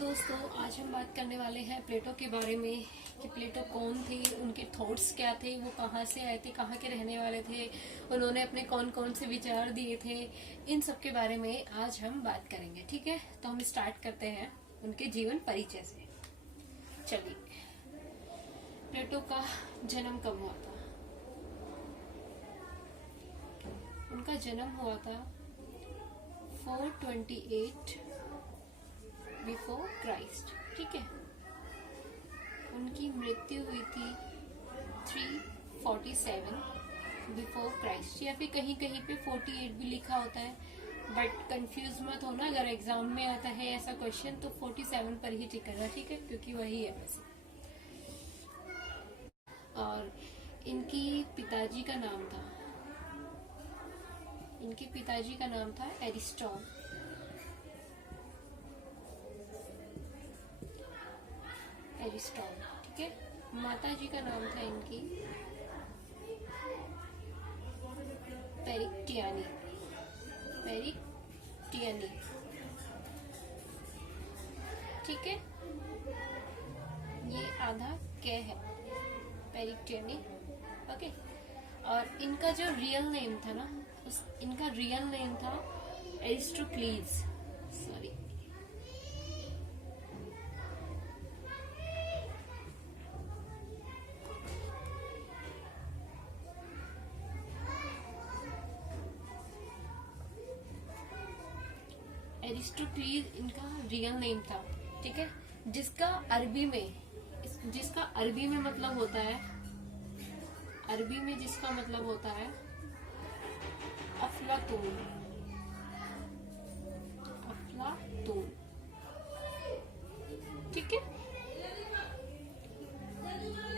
दोस्तों, आज हम बात करने वाले हैं प्लेटो के बारे में कि प्लेटो कौन थे, उनके थॉट्स क्या थे, वो कहाँ से आए थे, कहाँ के रहने वाले थे, उन्होंने अपने कौन कौन से विचार दिए थे। इन सब के बारे में आज हम बात करेंगे। ठीक है, तो हम स्टार्ट करते हैं उनके जीवन परिचय से। चलिए, प्लेटो का जन्म कब हुआ था? उनका जन्म हुआ था 428 बिफोर क्राइस्ट। ठीक है, उनकी मृत्यु हुई थी 347 बिफोर क्राइस्ट, या फिर कहीं कहीं पे 48 भी लिखा होता है, बट कंफ्यूज मत होना। अगर एग्जाम में आता है ऐसा क्वेश्चन तो 47 पर ही टिक करना। ठीक है, क्योंकि वही है वैसे। और इनकी पिताजी का नाम था, इनके पिताजी का नाम था एरिस्टॉल। ठीक है, माता जी का नाम था इनकी पेरिक्टियानी। ठीक है, ये आधा क है, पेरिक्टियानी। ओके, और इनका जो रियल नेम था ना, इनका रियल नेम था एरिस्टोक्लीज। सॉरी, एरिस्टोक्लीज इनका रियल नेम था। ठीक है, जिसका अरबी में मतलब होता है, अरबी में जिसका मतलब होता है अफलातून। ठीक है,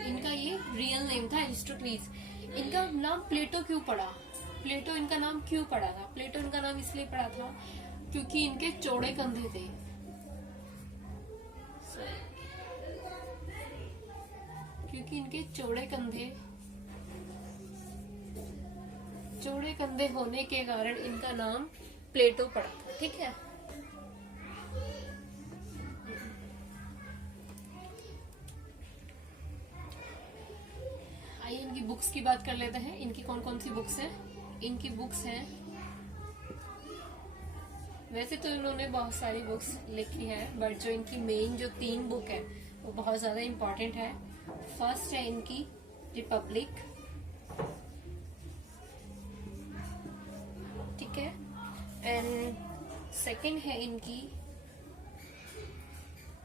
इनका ये रियल नेम था एरिस्टोक्लीज। इनका नाम प्लेटो क्यों पड़ा? प्लेटो इनका नाम क्यों पड़ा था? प्लेटो इनका नाम इसलिए पड़ा था क्योंकि इनके चौड़े कंधे थे। क्योंकि इनके चौड़े कंधे होने के कारण इनका नाम प्लेटो पड़ा था। ठीक है, आइए इनकी बुक्स की बात कर लेते हैं। इनकी कौन कौन सी बुक्स हैं? इनकी बुक्स हैं, वैसे तो इन्होंने बहुत सारी बुक्स लिखी हैं, बट जो इनकी मेन जो 3 बुक है वो बहुत ज्यादा इम्पोर्टेंट है। फर्स्ट है इनकी रिपब्लिक। ठीक है, एंड सेकंड है इनकी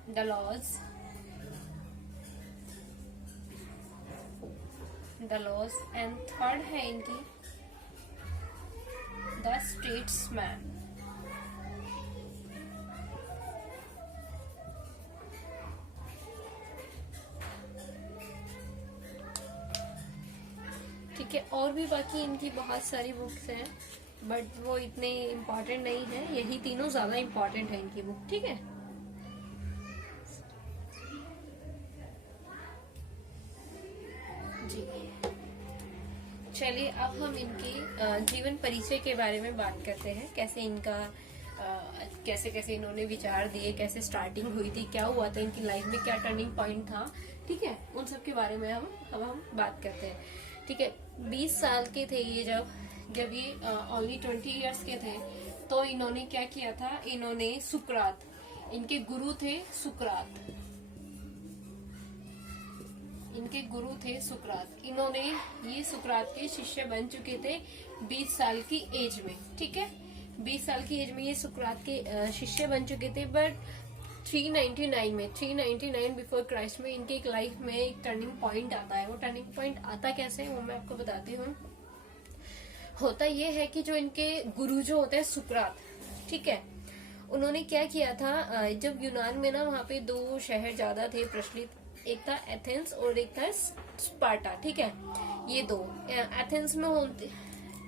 द लॉज। एंड थर्ड है इनकी द स्टेट्समैन। ठीक है, और भी बाकी इनकी बहुत सारी बुक्स हैं, बट वो इतने इम्पोर्टेंट नहीं है। यही तीनों ज्यादा इम्पोर्टेंट है इनकी बुक। ठीक है, जी चलिए, अब हम इनकी जीवन परिचय के बारे में बात करते हैं। कैसे इनका कैसे इन्होंने विचार दिए, कैसे स्टार्टिंग हुई थी, क्या हुआ था इनकी लाइफ में, क्या टर्निंग पॉइंट था। ठीक है, उन सब के बारे में हम बात करते हैं। ठीक है, 20 साल के थे ये जब ये ओनली 20 इयर्स के थे, तो इन्होंने क्या किया था? इन्होंने सुकरात, इनके गुरु थे सुकरात। इन्होंने ये सुकरात के शिष्य बन चुके थे 20 साल की एज में। ठीक है, 20 साल की एज में ये सुकरात के शिष्य बन चुके थे, बट 399 बिफोर क्राइस्ट में इनके एक लाइफ में एक टर्निंग पॉइंट आता है। वो टर्निंग पॉइंट आता कैसे है वो मैं आपको बताती हूँ। होता ये है कि जो इनके गुरु जो होते हैं सुकरात, ठीक है, उन्होंने क्या किया था, जब यूनान में ना वहाँ पे 2 शहर ज्यादा थे प्रचलित, एक था एथेंस और एक था स्पार्टा। ठीक है, ये 2 एथेंस में होते,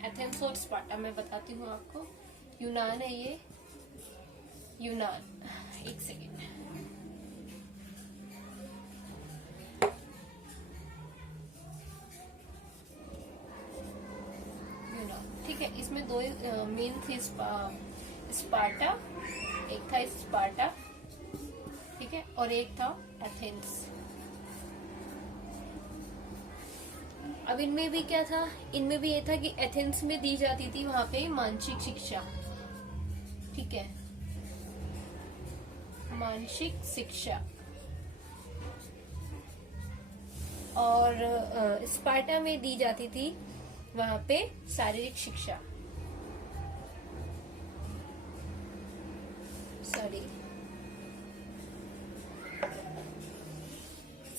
एथेंस और स्पार्टा मैं बताती हूँ आपको। यूनान है ये, यूनान, एक सेकेंड। ठीक है, इसमें 2 मेन थे, स्पार्टा, एक था स्पार्टा ठीक है, और एक था एथेंस। अब इनमें भी क्या था, इनमें भी ये था कि एथेंस में दी जाती थी वहां पे मानसिक शिक्षा, ठीक है, मानसिक शिक्षा। और स्पार्टा में दी जाती थी वहां पे शारीरिक शिक्षा,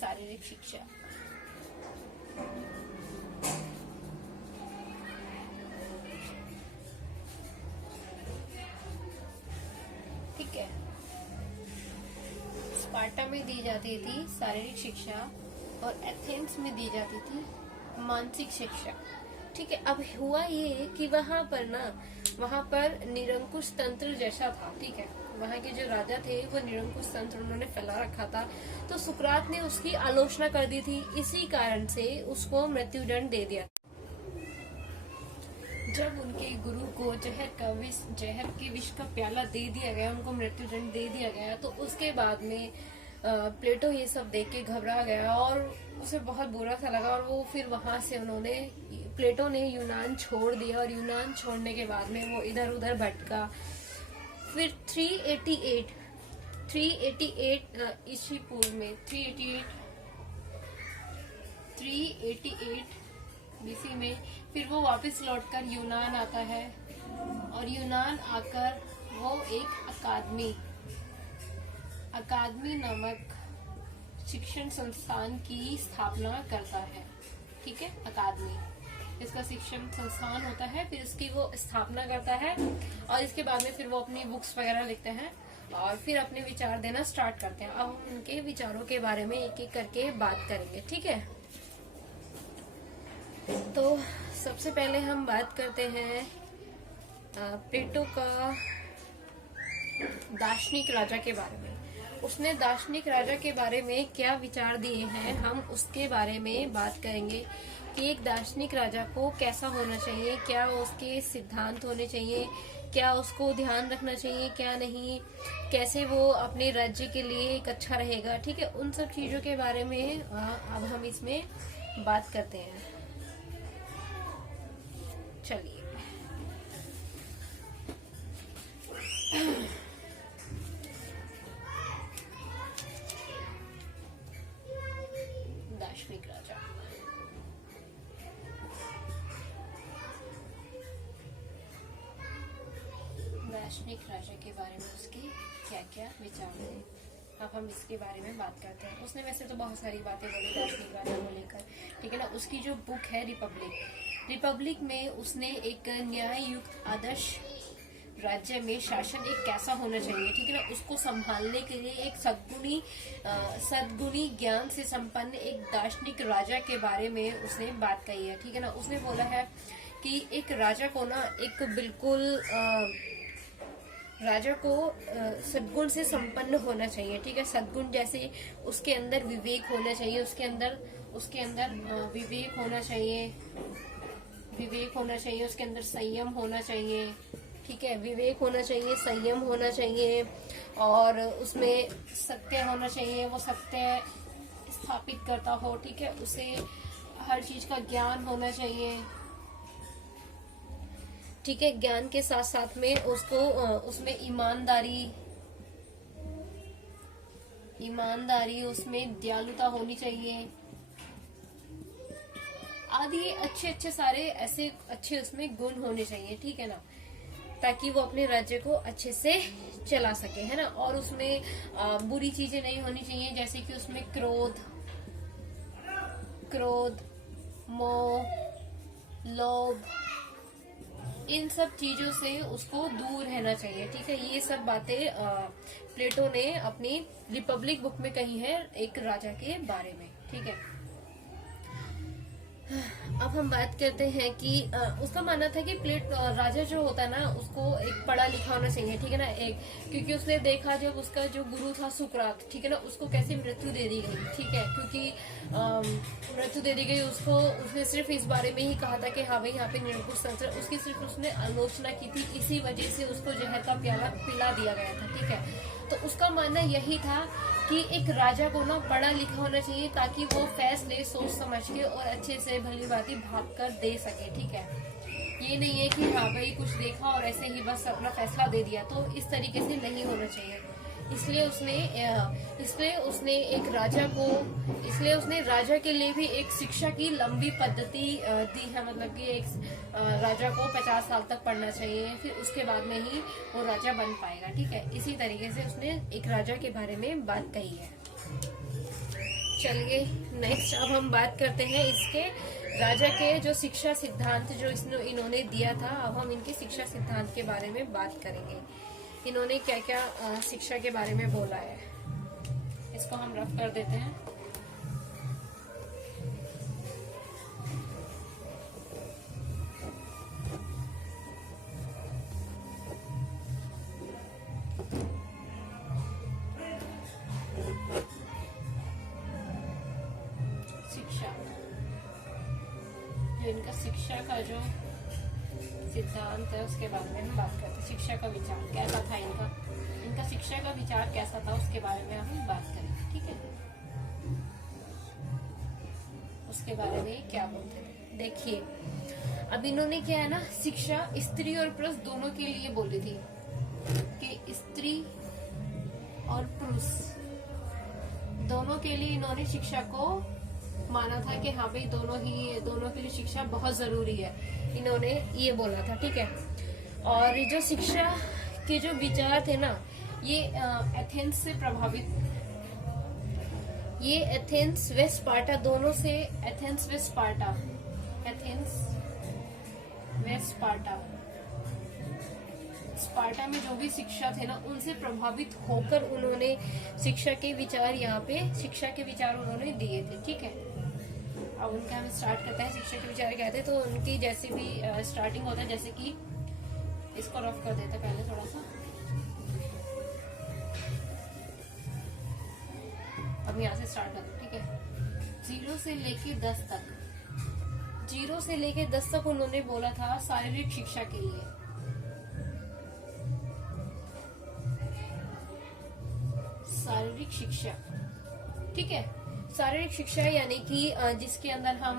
शारीरिक शिक्षा। ठीक है, स्पार्टा में दी जाती थी शारीरिक शिक्षा और एथेंस में दी जाती थी मानसिक शिक्षा। ठीक है, अब हुआ ये कि वहां पर निरंकुश तंत्र जैसा था। ठीक है, वहां के जो राजा थे वो निरंकुश तंत्र उन्होंने फैला रखा था, तो सुकरात ने उसकी आलोचना कर दी थी, इसी कारण से उसको मृत्युदंड दे दिया। जब उनके गुरु को जहर के विष का प्याला दे दिया गया, उनको मृत्युदंड दे दिया गया, तो उसके बाद में प्लेटो ये सब देख के घबरा गया और उसे बहुत बुरा सा लगा, और वो फिर वहां से प्लेटो ने यूनान छोड़ दिया, और यूनान छोड़ने के बाद में वो इधर उधर भटका। फिर 388 ईस्वी पूर्व में 388 बीसी में फिर वो वापस लौटकर यूनान आता है, और यूनान आकर वो एक अकादमी नामक शिक्षण संस्थान की स्थापना करता है। ठीक है, अकादमी इसका शिक्षण संस्थान होता है, फिर इसकी वो स्थापना करता है, और इसके बाद में फिर वो अपनी बुक्स वगैरह लिखते हैं और फिर अपने विचार देना स्टार्ट करते हैं। अब हम उनके विचारों के बारे में एक एक करके बात करेंगे। ठीक है, तो सबसे पहले हम बात करते हैं प्लेटो का दार्शनिक राजा के बारे में। उसने दार्शनिक राजा के बारे में क्या विचार दिए हैं, हम उसके बारे में बात करेंगे कि एक दार्शनिक राजा को कैसा होना चाहिए, क्या उसके सिद्धांत होने चाहिए, क्या उसको ध्यान रखना चाहिए, क्या नहीं, कैसे वो अपने राज्य के लिए एक अच्छा रहेगा। ठीक है, उन सब चीजों के बारे में अब हम इसमें बात करते हैं। चलिए, दार्शनिक राजा। दार्शनिक राजा के बारे में उसके क्या क्या विचार थे, अब हम इसके बारे में बात करते हैं। उसने वैसे तो बहुत सारी बातें बोली दार्शनिक राजा को लेकर, ठीक है ना। उसकी जो बुक है रिपब्लिक में उसने एक न्याय युक्त आदर्श राज्य में शासन एक कैसा होना चाहिए, ठीक है ना, उसको संभालने के लिए एक सद्गुणी ज्ञान से संपन्न एक दार्शनिक राजा के बारे में उसने बात कही है। ठीक है ना, उसने बोला है कि एक राजा को ना एक बिल्कुल राजा को सद्गुण से संपन्न होना चाहिए। ठीक है, सद्गुण जैसे उसके अंदर विवेक होना चाहिए, उसके अंदर विवेक होना चाहिए, उसके अंदर संयम होना चाहिए। ठीक है, विवेक होना चाहिए, संयम होना चाहिए, और उसमें सत्य होना चाहिए, वो सत्य स्थापित करता हो। ठीक है, उसे हर चीज का ज्ञान होना चाहिए। ठीक है, ज्ञान के साथ साथ में उसको उसमें ईमानदारी, उसमें दयालुता होनी चाहिए आदि अच्छे सारे ऐसे अच्छे उसमें गुण होने चाहिए। ठीक है ना, ताकि वो अपने राज्य को अच्छे से चला सके, है ना। और उसमें बुरी चीजें नहीं होनी चाहिए, जैसे कि उसमें क्रोध, मोह, लोभ, इन सब चीजों से उसको दूर रहना चाहिए। ठीक है, ये सब बातें प्लेटो ने अपनी रिपब्लिक बुक में कही है एक राजा के बारे में। ठीक है, अब हम बात करते हैं कि उसका मानना था कि राजा जो होता है ना, उसको एक पढ़ा लिखा होना चाहिए। ठीक है ना, क्योंकि उसने देखा जब उसका जो गुरु था सुकरात, ठीक है ना, उसको कैसे मृत्यु दे दी गई। ठीक है, क्योंकि मृत्यु दे दी गई उसको, उसने सिर्फ इस बारे में ही कहा था कि हाँ भाई यहाँ पे निरंकुश तंत्र, उसकी सिर्फ उसने आलोचना की थी, इसी वजह से उसको जहर का प्याला पिला दिया गया था। ठीक है, तो उसका मानना यही था कि एक राजा को ना पढ़ा लिखा होना चाहिए ताकि वो फैसले सोच समझ के और अच्छे से भली भांति भाग कर दे सके। ठीक है, ये नहीं है कि हाँ भाई कुछ देखा और ऐसे ही बस अपना फैसला दे दिया, तो इस तरीके से नहीं होना चाहिए। इसलिए उसने राजा के लिए भी एक शिक्षा की लंबी पद्धति दी है, मतलब कि एक राजा को 50 साल तक पढ़ना चाहिए, फिर उसके बाद में ही वो राजा बन पाएगा। ठीक है, इसी तरीके से उसने एक राजा के बारे में बात कही है। चलिए नेक्स्ट अब हम बात करते हैं इसके राजा के जो शिक्षा सिद्धांत जो इन्होंने दिया था। अब हम इनके शिक्षा सिद्धांत के बारे में बात करेंगे, इन्होंने क्या क्या शिक्षा के बारे में बोला है। इसको हम रफ कर देते हैं। शिक्षा, जो इनका शिक्षा का जो सिद्धांत है उसके बारे में हम बात करते हैं। शिक्षा का विचार कैसा था इनका शिक्षा का विचार कैसा था उसके बारे में हम बात करेंगे। ठीक है, उसके बारे में क्या बोलते हैं। देखिए, अब इन्होंने क्या है ना, शिक्षा स्त्री और पुरुष दोनों के लिए बोली थी कि स्त्री और पुरुष दोनों के लिए इन्होंने शिक्षा को माना था कि हाँ भाई दोनों के लिए शिक्षा बहुत जरूरी है, इन्होंने ये बोला था। ठीक है, और जो शिक्षा के जो विचार थे ना, ये एथेंस से प्रभावित, ये एथेंस व स्पार्टा दोनों से, एथेंस व स्पार्टा स्पार्टा में जो भी शिक्षा थे ना उनसे प्रभावित होकर उन्होंने शिक्षा के विचार उन्होंने दिए थे। ठीक है, अब उनका हम स्टार्ट करते हैं। शिक्षा के विचार क्या थे, तो उनकी जैसे भी स्टार्टिंग होता है, जैसे कि इसको रफ कर देते पहले थोड़ा सा। अब यहाँ से स्टार्ट करते। ठीक है, 0 से लेके 10 तक उन्होंने बोला था शारीरिक शिक्षा के लिए। शारीरिक शिक्षा, ठीक है, शारीरिक शिक्षा यानी कि जिसके अंदर हम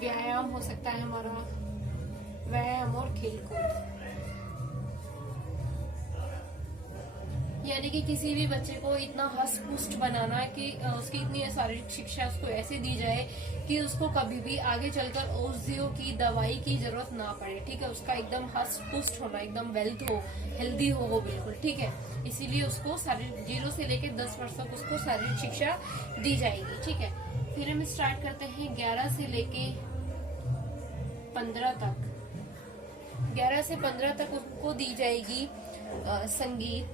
व्यायाम हो सकता है, हमारा व्यायाम और खेलकूद, यानी कि किसी भी बच्चे को इतना हष्ट पुष्ट बनाना कि उसकी इतनी शारीरिक शिक्षा उसको ऐसे दी जाए कि उसको कभी भी आगे चलकर औषधियों की दवाई की जरूरत ना पड़े। ठीक है, उसका एकदम हष्ट पुष्ट होना, एकदम वेल्थ हो, हेल्दी हो वो बिल्कुल। ठीक है, इसीलिए उसको 0 से लेकर 10 वर्ष तक उसको शारीरिक शिक्षा दी जाएगी। ठीक है, फिर हम स्टार्ट करते हैं 11 से लेके 15 तक। 11 से 15 तक उसको दी जाएगी संगीत,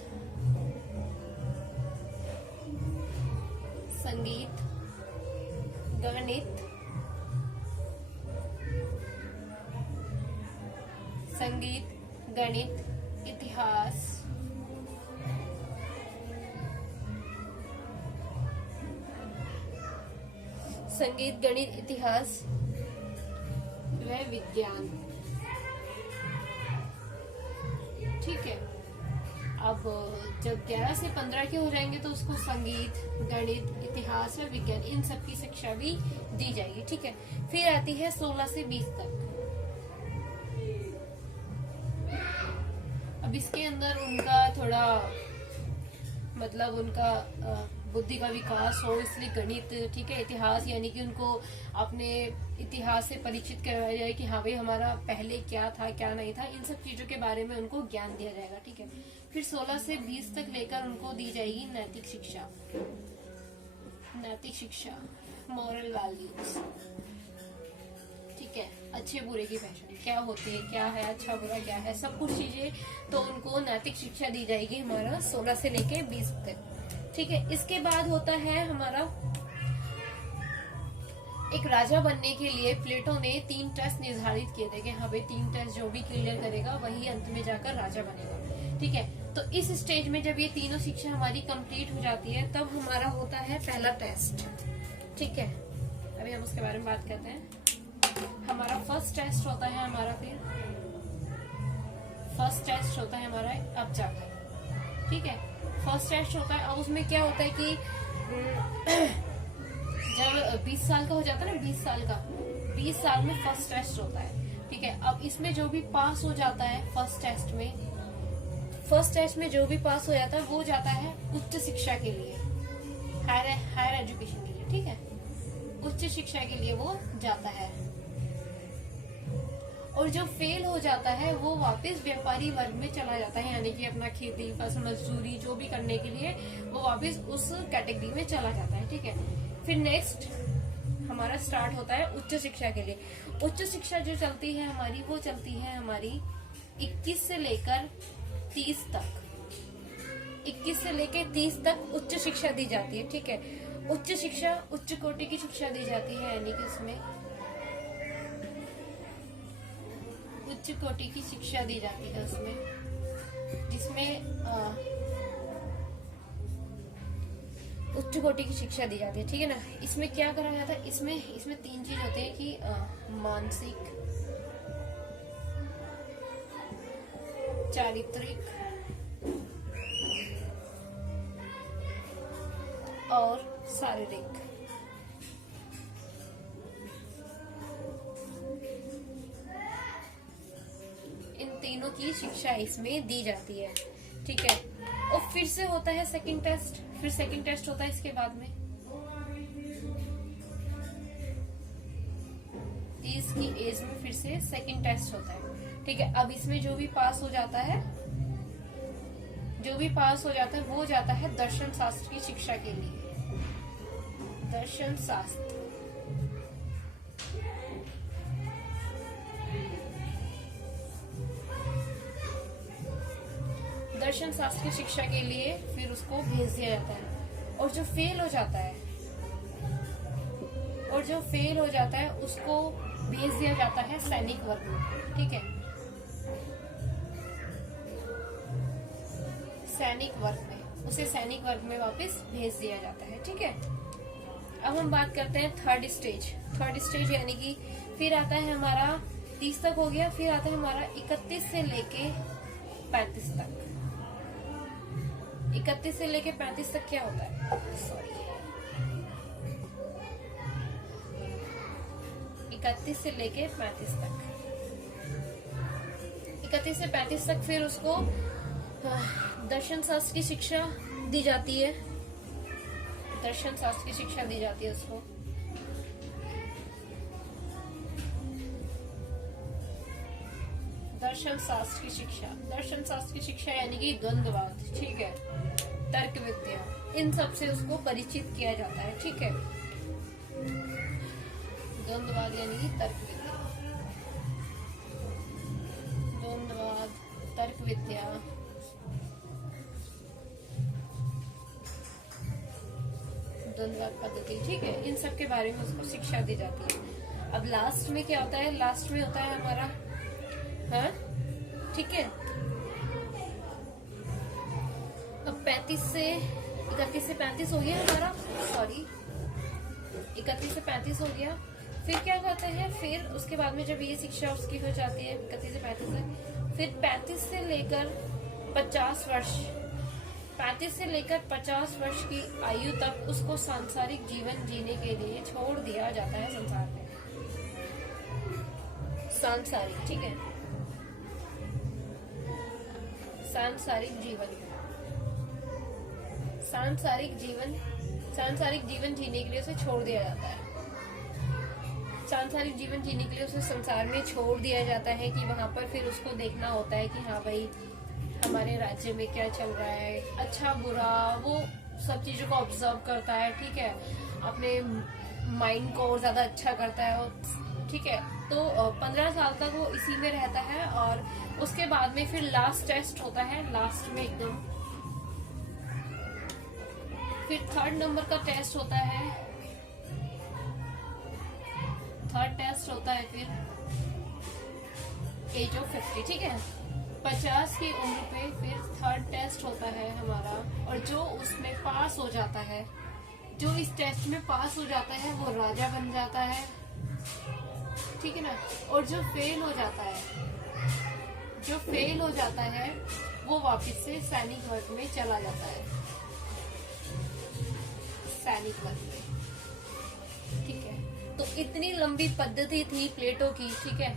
गणित, इतिहास, व विज्ञान। ठीक है, अब जब 11 से 15 के हो जाएंगे तो उसको संगीत, गणित, इतिहास व विज्ञान, इन सब की शिक्षा भी दी जाएगी। ठीक है, फिर आती है 16 से 20 तक। अब इसके अंदर उनका थोड़ा मतलब उनका बुद्धि का विकास हो, इसलिए गणित, ठीक है, इतिहास यानी कि उनको अपने इतिहास से परिचित करवाया जाए कि हाँ भाई हमारा पहले क्या था क्या नहीं था, इन सब चीजों के बारे में उनको ज्ञान दिया जाएगा। ठीक है, फिर 16 से 20 तक लेकर उनको दी जाएगी नैतिक शिक्षा, मॉरल वैल्यूज। ठीक है, अच्छे बुरे की पहचान क्या होती है, क्या है अच्छा बुरा क्या है, सब कुछ चीजें तो उनको नैतिक शिक्षा दी जाएगी हमारा 16 से लेके 20 तक। ठीक है, इसके बाद होता है हमारा एक राजा बनने के लिए प्लेटो ने 3 टेस्ट निर्धारित किए थे कि हाँ भाई 3 टेस्ट जो भी क्लियर करेगा वही अंत में जाकर राजा बनेगा। ठीक है, तो इस स्टेज में जब ये तीनों शिक्षा हमारी कंप्लीट हो जाती है तब हमारा होता है पहला टेस्ट। ठीक है, अभी हम उसके बारे में बात करते हैं। हमारा फर्स्ट टेस्ट होता है हमारा अब जाकर। ठीक है, फर्स्ट टेस्ट होता है। अब उसमें क्या होता है कि जब 20 साल का हो जाता है ना, 20 साल का, 20 साल में फर्स्ट टेस्ट होता है, ठीक है। अब इसमें जो भी पास हो जाता है फर्स्ट टेस्ट में जो भी पास हो जाता है वो जाता है उच्च शिक्षा के लिए, हायर एजुकेशन के लिए, ठीक है। उच्च शिक्षा के लिए वो जाता है। और जो फेल हो जाता है वो वापस व्यापारी वर्ग में चला जाता है, यानी कि अपना खेती फसल मजदूरी जो भी करने के लिए वो वापस उस कैटेगरी में चला जाता है, ठीक है। फिर नेक्स्ट हमारा स्टार्ट होता है उच्च शिक्षा के लिए। उच्च शिक्षा जो चलती है हमारी, वो चलती है हमारी 21 से लेकर 30 तक। 21 से लेकर 30 तक उच्च शिक्षा दी जाती है, ठीक है। उच्च शिक्षा उच्च कोटि की शिक्षा दी जाती है, यानी कि उसमें उच्च कोटि की शिक्षा दी जाती है उसमें, जिसमें उच्च कोटि की शिक्षा दी जाती है, ठीक है ना। इसमें क्या करा जाता है, इसमें 3 चीज होते हैं कि मानसिक, चारित्रिक और शारीरिक। इन तीनों की शिक्षा इसमें दी जाती है, ठीक है। और फिर से होता है सेकंड टेस्ट, फिर सेकंड टेस्ट होता है इसके बाद में 30 की एज में फिर से सेकंड टेस्ट होता है, ठीक है। अब इसमें जो भी पास हो जाता है वो जाता है दर्शन शास्त्र की शिक्षा के लिए। दर्शन शास्त्र, दर्शन शास्त्र की शिक्षा के लिए फिर उसको भेज दिया जाता है। और जो फेल हो जाता है उसको भेज दिया जाता है सैनिक वर्ग में, ठीक है। उसे सैनिक वर्ग में वापस भेज दिया जाता है, ठीक है। अब हम बात करते हैं थर्ड स्टेज यानी कि फिर आता है हमारा 30 तक हो गया, फिर आता है हमारा 31 से लेके 35 तक। 31 से लेके 35 तक क्या होता है, 31 से लेके 35 तक, 31 से 35 तक फिर उसको दर्शन शास्त्र की शिक्षा दी जाती है। दर्शन शास्त्र की शिक्षा दी जाती है उसको। दर्शन शास्त्र की शिक्षा यानी कि द्वंद्ववाद, ठीक है, तर्क विद्या, इन सब से उसको परिचित किया जाता है, ठीक है। द्वंद्ववाद यानी कि तर्क विद्या, द्वंद्ववाद, तर्क विद्या, द्वंद्ववाद पद्धति, ठीक है। इन सब के बारे में उसको शिक्षा दी जाती है। अब लास्ट में क्या होता है, लास्ट में होता है हमारा, हाँ, ठीक है। अब 31 से 35 हो गया हमारा, 31 से 35 हो गया। फिर क्या कहते हैं, फिर उसके बाद में जब ये शिक्षा उसकी हो जाती है 31 से 35 तक, फिर 35 से लेकर 50 वर्ष, 35 से लेकर 50 वर्ष की आयु तक उसको सांसारिक जीवन जीने के लिए छोड़ दिया जाता है संसार में। सांसारिक, ठीक है, सांसारिक जीवन जीने के लिए उसे छोड़ दिया जाता है। सांसारिक जीवन जीने के लिए उसे संसार में छोड़ दिया जाता है कि वहां पर फिर उसको देखना होता है कि हाँ भाई हमारे राज्य में क्या चल रहा है, अच्छा बुरा, वो सब चीजों को ऑब्जर्व करता है, ठीक है। अपने माइंड को और ज्यादा अच्छा करता है, ठीक है। तो 15 साल तक वो इसी में रहता है। और उसके बाद में फिर लास्ट टेस्ट होता है, लास्ट में एकदम फिर 3rd नंबर का टेस्ट होता है। 3rd टेस्ट होता है फिर एज ऑफ 50, ठीक है, 50 की उम्र पे फिर 3rd टेस्ट होता है हमारा। और जो उसमें पास हो जाता है, जो इस टेस्ट में पास हो जाता है वो राजा बन जाता है, ठीक है ना। और जो फेल हो जाता है वो वापस से सैनिक वर्ग में चला जाता है, सैनिक वर्ग में, ठीक है। तो इतनी लंबी पद्धति थी प्लेटो की, ठीक है,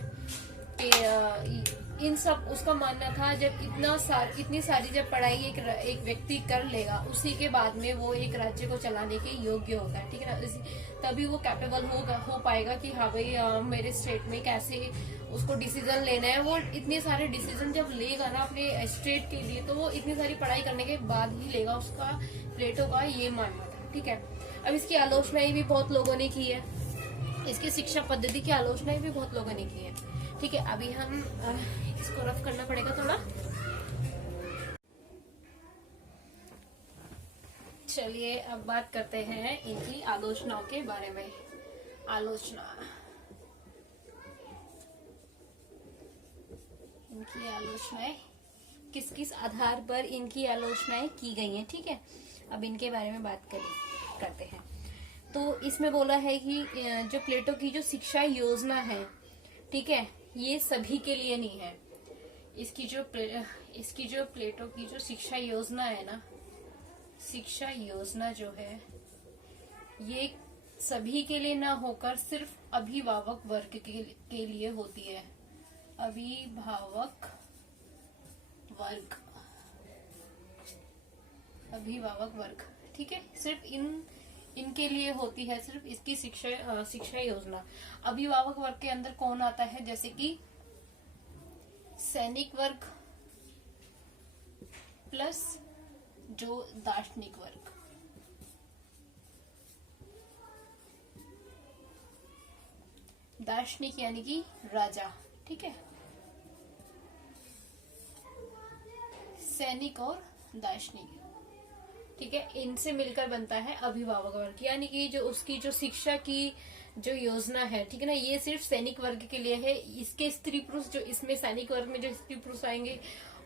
कि इन सब उसका मानना था जब इतनी सारी जब पढ़ाई एक व्यक्ति कर लेगा, उसी के बाद में वो एक राज्य को चलाने के योग्य होगा, ठीक है ना। तभी वो कैपेबल हो पाएगा कि हाँ भाई मेरे स्टेट में कैसे उसको डिसीजन लेना है। वो इतने सारे डिसीजन जब लेगा ना अपने स्टेट के लिए, तो वो इतनी सारी पढ़ाई करने के बाद ही लेगा, उसका प्लेटो का ये मानना था, ठीक है। अब इसकी आलोचनाएं भी बहुत लोगों ने की है, इसकी शिक्षा पद्धति की आलोचनाएं भी बहुत लोगों ने की है, ठीक है। अभी हम इसको रफ करना पड़ेगा थोड़ा। चलिए अब बात करते हैं इनकी आलोचनाओं के बारे में। इनकी आलोचनाएं किस किस आधार पर इनकी आलोचनाएं की गई हैं, ठीक है। अब इनके बारे में बात करते हैं। तो इसमें बोला है कि जो प्लेटो की जो शिक्षा योजना है, ठीक है, ये सभी के लिए नहीं है। इसकी जो प्लेटो की जो शिक्षा योजना है ना, शिक्षा योजना जो है ये सभी के लिए ना होकर सिर्फ अभिभावक वर्ग के लिए होती है। अभिभावक वर्ग, ठीक है, सिर्फ इनके लिए होती है, सिर्फ इसकी शिक्षा योजना। अभिभावक वर्ग के अंदर कौन आता है, जैसे कि सैनिक वर्ग प्लस जो दार्शनिक वर्ग, दार्शनिक यानी कि राजा, ठीक है, सैनिक और दार्शनिक, ठीक है, इनसे मिलकर बनता है अभिभावक वर्ग। यानी कि जो उसकी जो शिक्षा की जो योजना है, ठीक है ना, ये सिर्फ सैनिक वर्ग के लिए है। इसके स्त्री पुरुष जो इसमें सैनिक वर्ग में जो स्त्री पुरुष आएंगे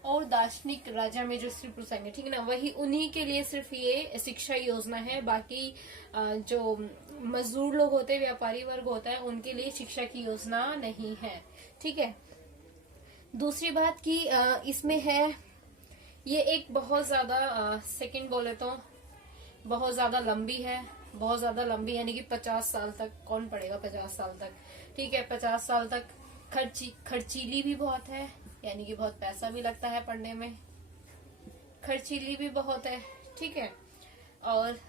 और दार्शनिक राजा में जो स्त्री पुरुष आएंगे, ठीक है ना, वही उन्हीं के लिए सिर्फ ये शिक्षा योजना है। बाकी जो मजदूर लोग होते हैं, व्यापारी वर्ग होता है, उनके लिए शिक्षा की योजना नहीं है, ठीक है। दूसरी बात की इसमें है, ये एक बहुत ज्यादा सेकंड बोले तो बहुत ज्यादा लंबी है, बहुत ज्यादा लंबी, यानी कि 50 साल तक कौन पढ़ेगा, 50 साल तक, ठीक है, 50 साल तक खर्चीली भी बहुत है, यानी कि बहुत पैसा भी लगता है पढ़ने में, खर्चीली भी बहुत है, ठीक है। और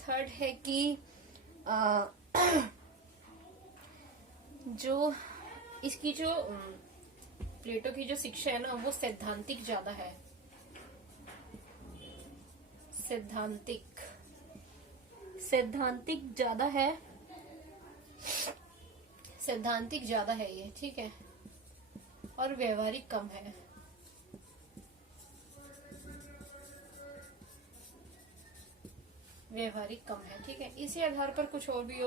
थर्ड है कि जो इसकी जो प्लेटो की जो शिक्षा है ना, वो सैद्धांतिक ज्यादा है, सैद्धांतिक ज्यादा है, सैद्धांतिक ज्यादा है ये, ठीक है, और व्यवहारिक कम है। व्यवहारिक कम है, ठीक है। इसी आधार पर कुछ और भी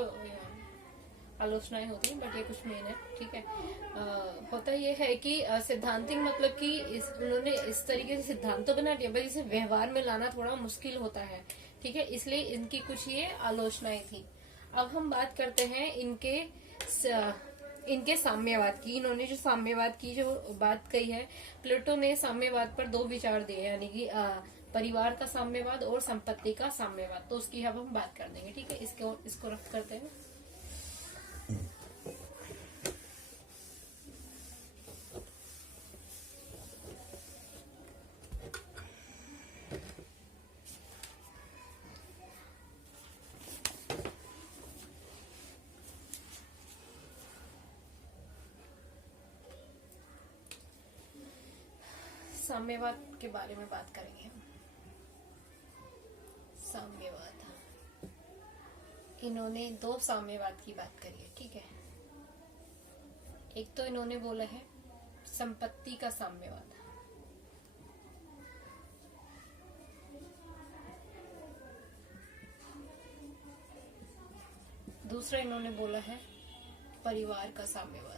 आलोचनाएं होती हैं, बट ये कुछ मेन है, ठीक है। होता ये है कि सिद्धांतिक मतलब कि उन्होंने इस तरीके से सिद्धांत तो बना दिया, बट इसे व्यवहार में लाना थोड़ा मुश्किल होता है, ठीक है, इसलिए इनकी कुछ ये आलोचनाएं थी। अब हम बात करते हैं इनके साम्यवाद की। इन्होंने जो साम्यवाद की जो बात कही है, प्लेटो ने साम्यवाद पर दो विचार दिए, यानी कि परिवार का साम्यवाद और संपत्ति का साम्यवाद। तो उसकी अब हम बात कर देंगे, ठीक है। इसको रफ करते हैं। साम्यवाद के बारे में बात करेंगे हम। साम्यवाद, इन्होंने दो साम्यवाद की बात करी है, ठीक है। एक तो इन्होंने बोला है संपत्ति का साम्यवाद, दूसरा इन्होंने बोला है परिवार का साम्यवाद।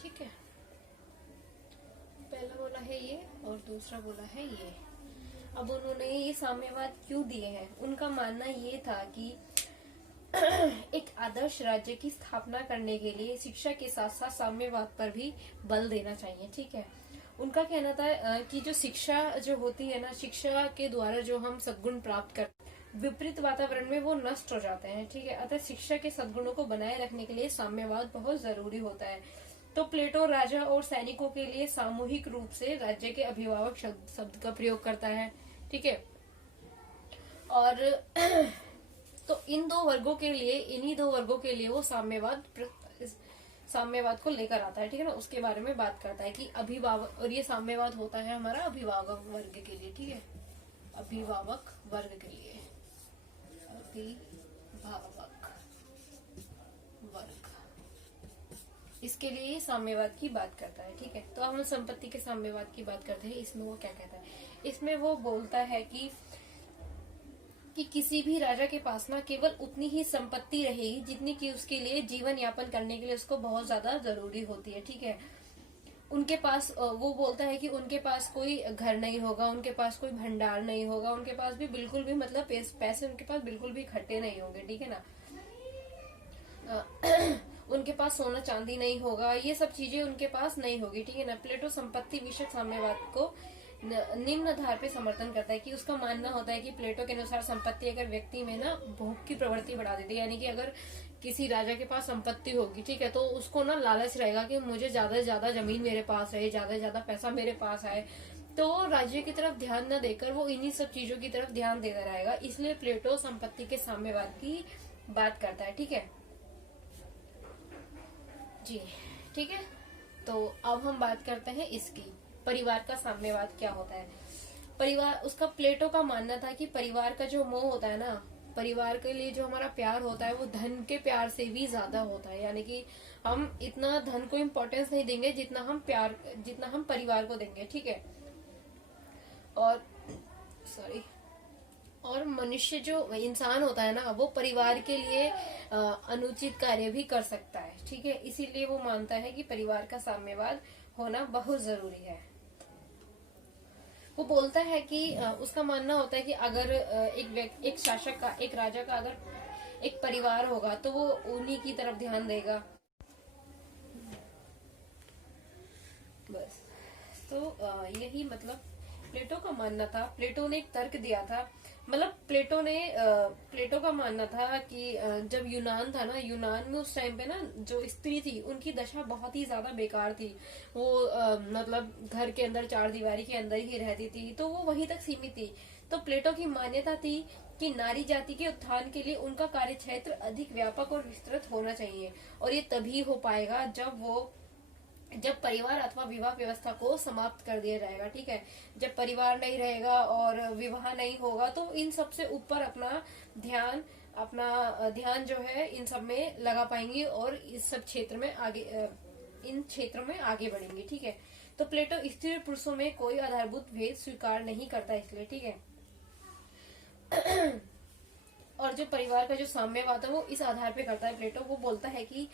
ठीक है, पहला बोला है ये और दूसरा बोला है ये। अब उन्होंने ये साम्यवाद क्यों दिए हैं? उनका मानना ये था कि एक आदर्श राज्य की स्थापना करने के लिए शिक्षा के साथ साथ साम्यवाद पर भी बल देना चाहिए। ठीक है, उनका कहना था कि जो शिक्षा जो होती है ना, शिक्षा के द्वारा जो हम सद्गुण प्राप्त कर विपरीत वातावरण में वो नष्ट हो जाते हैं। ठीक है, अतः शिक्षा के सद्गुणों को बनाए रखने के लिए साम्यवाद बहुत जरूरी होता है। तो प्लेटो राजा और सैनिकों के लिए सामूहिक रूप से राज्य के अभिभावक शब्द का प्रयोग करता है। ठीक है, और तो इन दो वर्गों के लिए, इन्हीं दो वर्गों के लिए वो साम्यवाद को लेकर आता है। ठीक है ना, उसके बारे में बात करता है कि अभिभावक, और ये साम्यवाद होता है हमारा अभिभावक वर्ग के लिए। ठीक है, अभिभावक वर्ग के लिए, अभिभावक वर्ग, इसके लिए ये साम्यवाद की बात करता है। ठीक है, तो हम संपत्ति के साम्यवाद की बात करते हैं। इसमें वो क्या कहता है? इसमें वो बोलता है कि किसी भी राजा के पास ना केवल उतनी ही संपत्ति रहेगी जितनी कि उसके लिए जीवन यापन करने के लिए उसको बहुत ज्यादा जरूरी होती है। ठीक है, उनके पास, वो बोलता है कि उनके पास कोई घर नहीं होगा, उनके पास कोई भंडार नहीं होगा, उनके पास भी बिल्कुल भी मतलब पैसे उनके पास बिल्कुल भी इकट्ठे नहीं होंगे। ठीक है ना, उनके पास सोना चांदी नहीं होगा, ये सब चीजें उनके पास नहीं होगी। ठीक है ना, प्लेटो संपत्ति विषयक साम्यवाद को निम्न आधार पे समर्थन करता है कि उसका मानना होता है कि प्लेटो के अनुसार संपत्ति अगर व्यक्ति में ना भोग की प्रवृत्ति बढ़ा देती है, यानी कि अगर किसी राजा के पास संपत्ति होगी, ठीक है, तो उसको ना लालच रहेगा कि मुझे ज्यादा से ज्यादा जमीन मेरे पास है, ज्यादा से ज्यादा पैसा मेरे पास आए, तो राज्य की तरफ ध्यान न देकर वो इन्हीं सब चीजों की तरफ ध्यान देता रहेगा। इसलिए प्लेटो संपत्ति के साम्यवाद की बात करता है। ठीक है जी, ठीक है, तो अब हम बात करते हैं इसकी, परिवार का साम्यवाद क्या होता है। परिवार, उसका प्लेटो का मानना था कि परिवार का जो मोह होता है ना, परिवार के लिए जो हमारा प्यार होता है वो धन के प्यार से भी ज्यादा होता है। यानी कि हम इतना धन को इम्पोर्टेंस नहीं देंगे जितना हम परिवार को देंगे। ठीक है, और मनुष्य जो इंसान होता है ना, वो परिवार के लिए अनुचित कार्य भी कर सकता है। ठीक है, इसीलिए वो मानता है कि परिवार का साम्यवाद होना बहुत जरूरी है। वो बोलता है कि उसका मानना होता है कि अगर एक शासक का, एक राजा का अगर एक परिवार होगा तो वो उन्हीं की तरफ ध्यान देगा। बस, तो यही मतलब प्लेटो का मानना था। प्लेटो ने एक तर्क दिया था, मतलब प्लेटो का मानना था कि जब यूनान था ना, यूनान में उस टाइम पे ना जो स्त्री थी उनकी दशा बहुत ही ज्यादा बेकार थी। वो मतलब घर के अंदर चार दीवारी के अंदर ही रहती थी, तो वो वहीं तक सीमित थी। तो प्लेटो की मान्यता थी कि नारी जाति के उत्थान के लिए उनका कार्य क्षेत्र अधिक व्यापक और विस्तृत होना चाहिए, और ये तभी हो पाएगा जब परिवार अथवा विवाह व्यवस्था को समाप्त कर दिया जाएगा। ठीक है, जब परिवार नहीं रहेगा और विवाह नहीं होगा तो इन सब से ऊपर अपना ध्यान जो है इन सब में लगा पाएंगे और इस सब क्षेत्र में इन क्षेत्रों में आगे बढ़ेंगे। ठीक है, तो प्लेटो स्त्री और पुरुषों में कोई आधारभूत भेद स्वीकार नहीं करता इसलिए। ठीक है, और जो परिवार का जो साम्यवाद है वो इस आधार पे करता है प्लेटो। वो बोलता है कि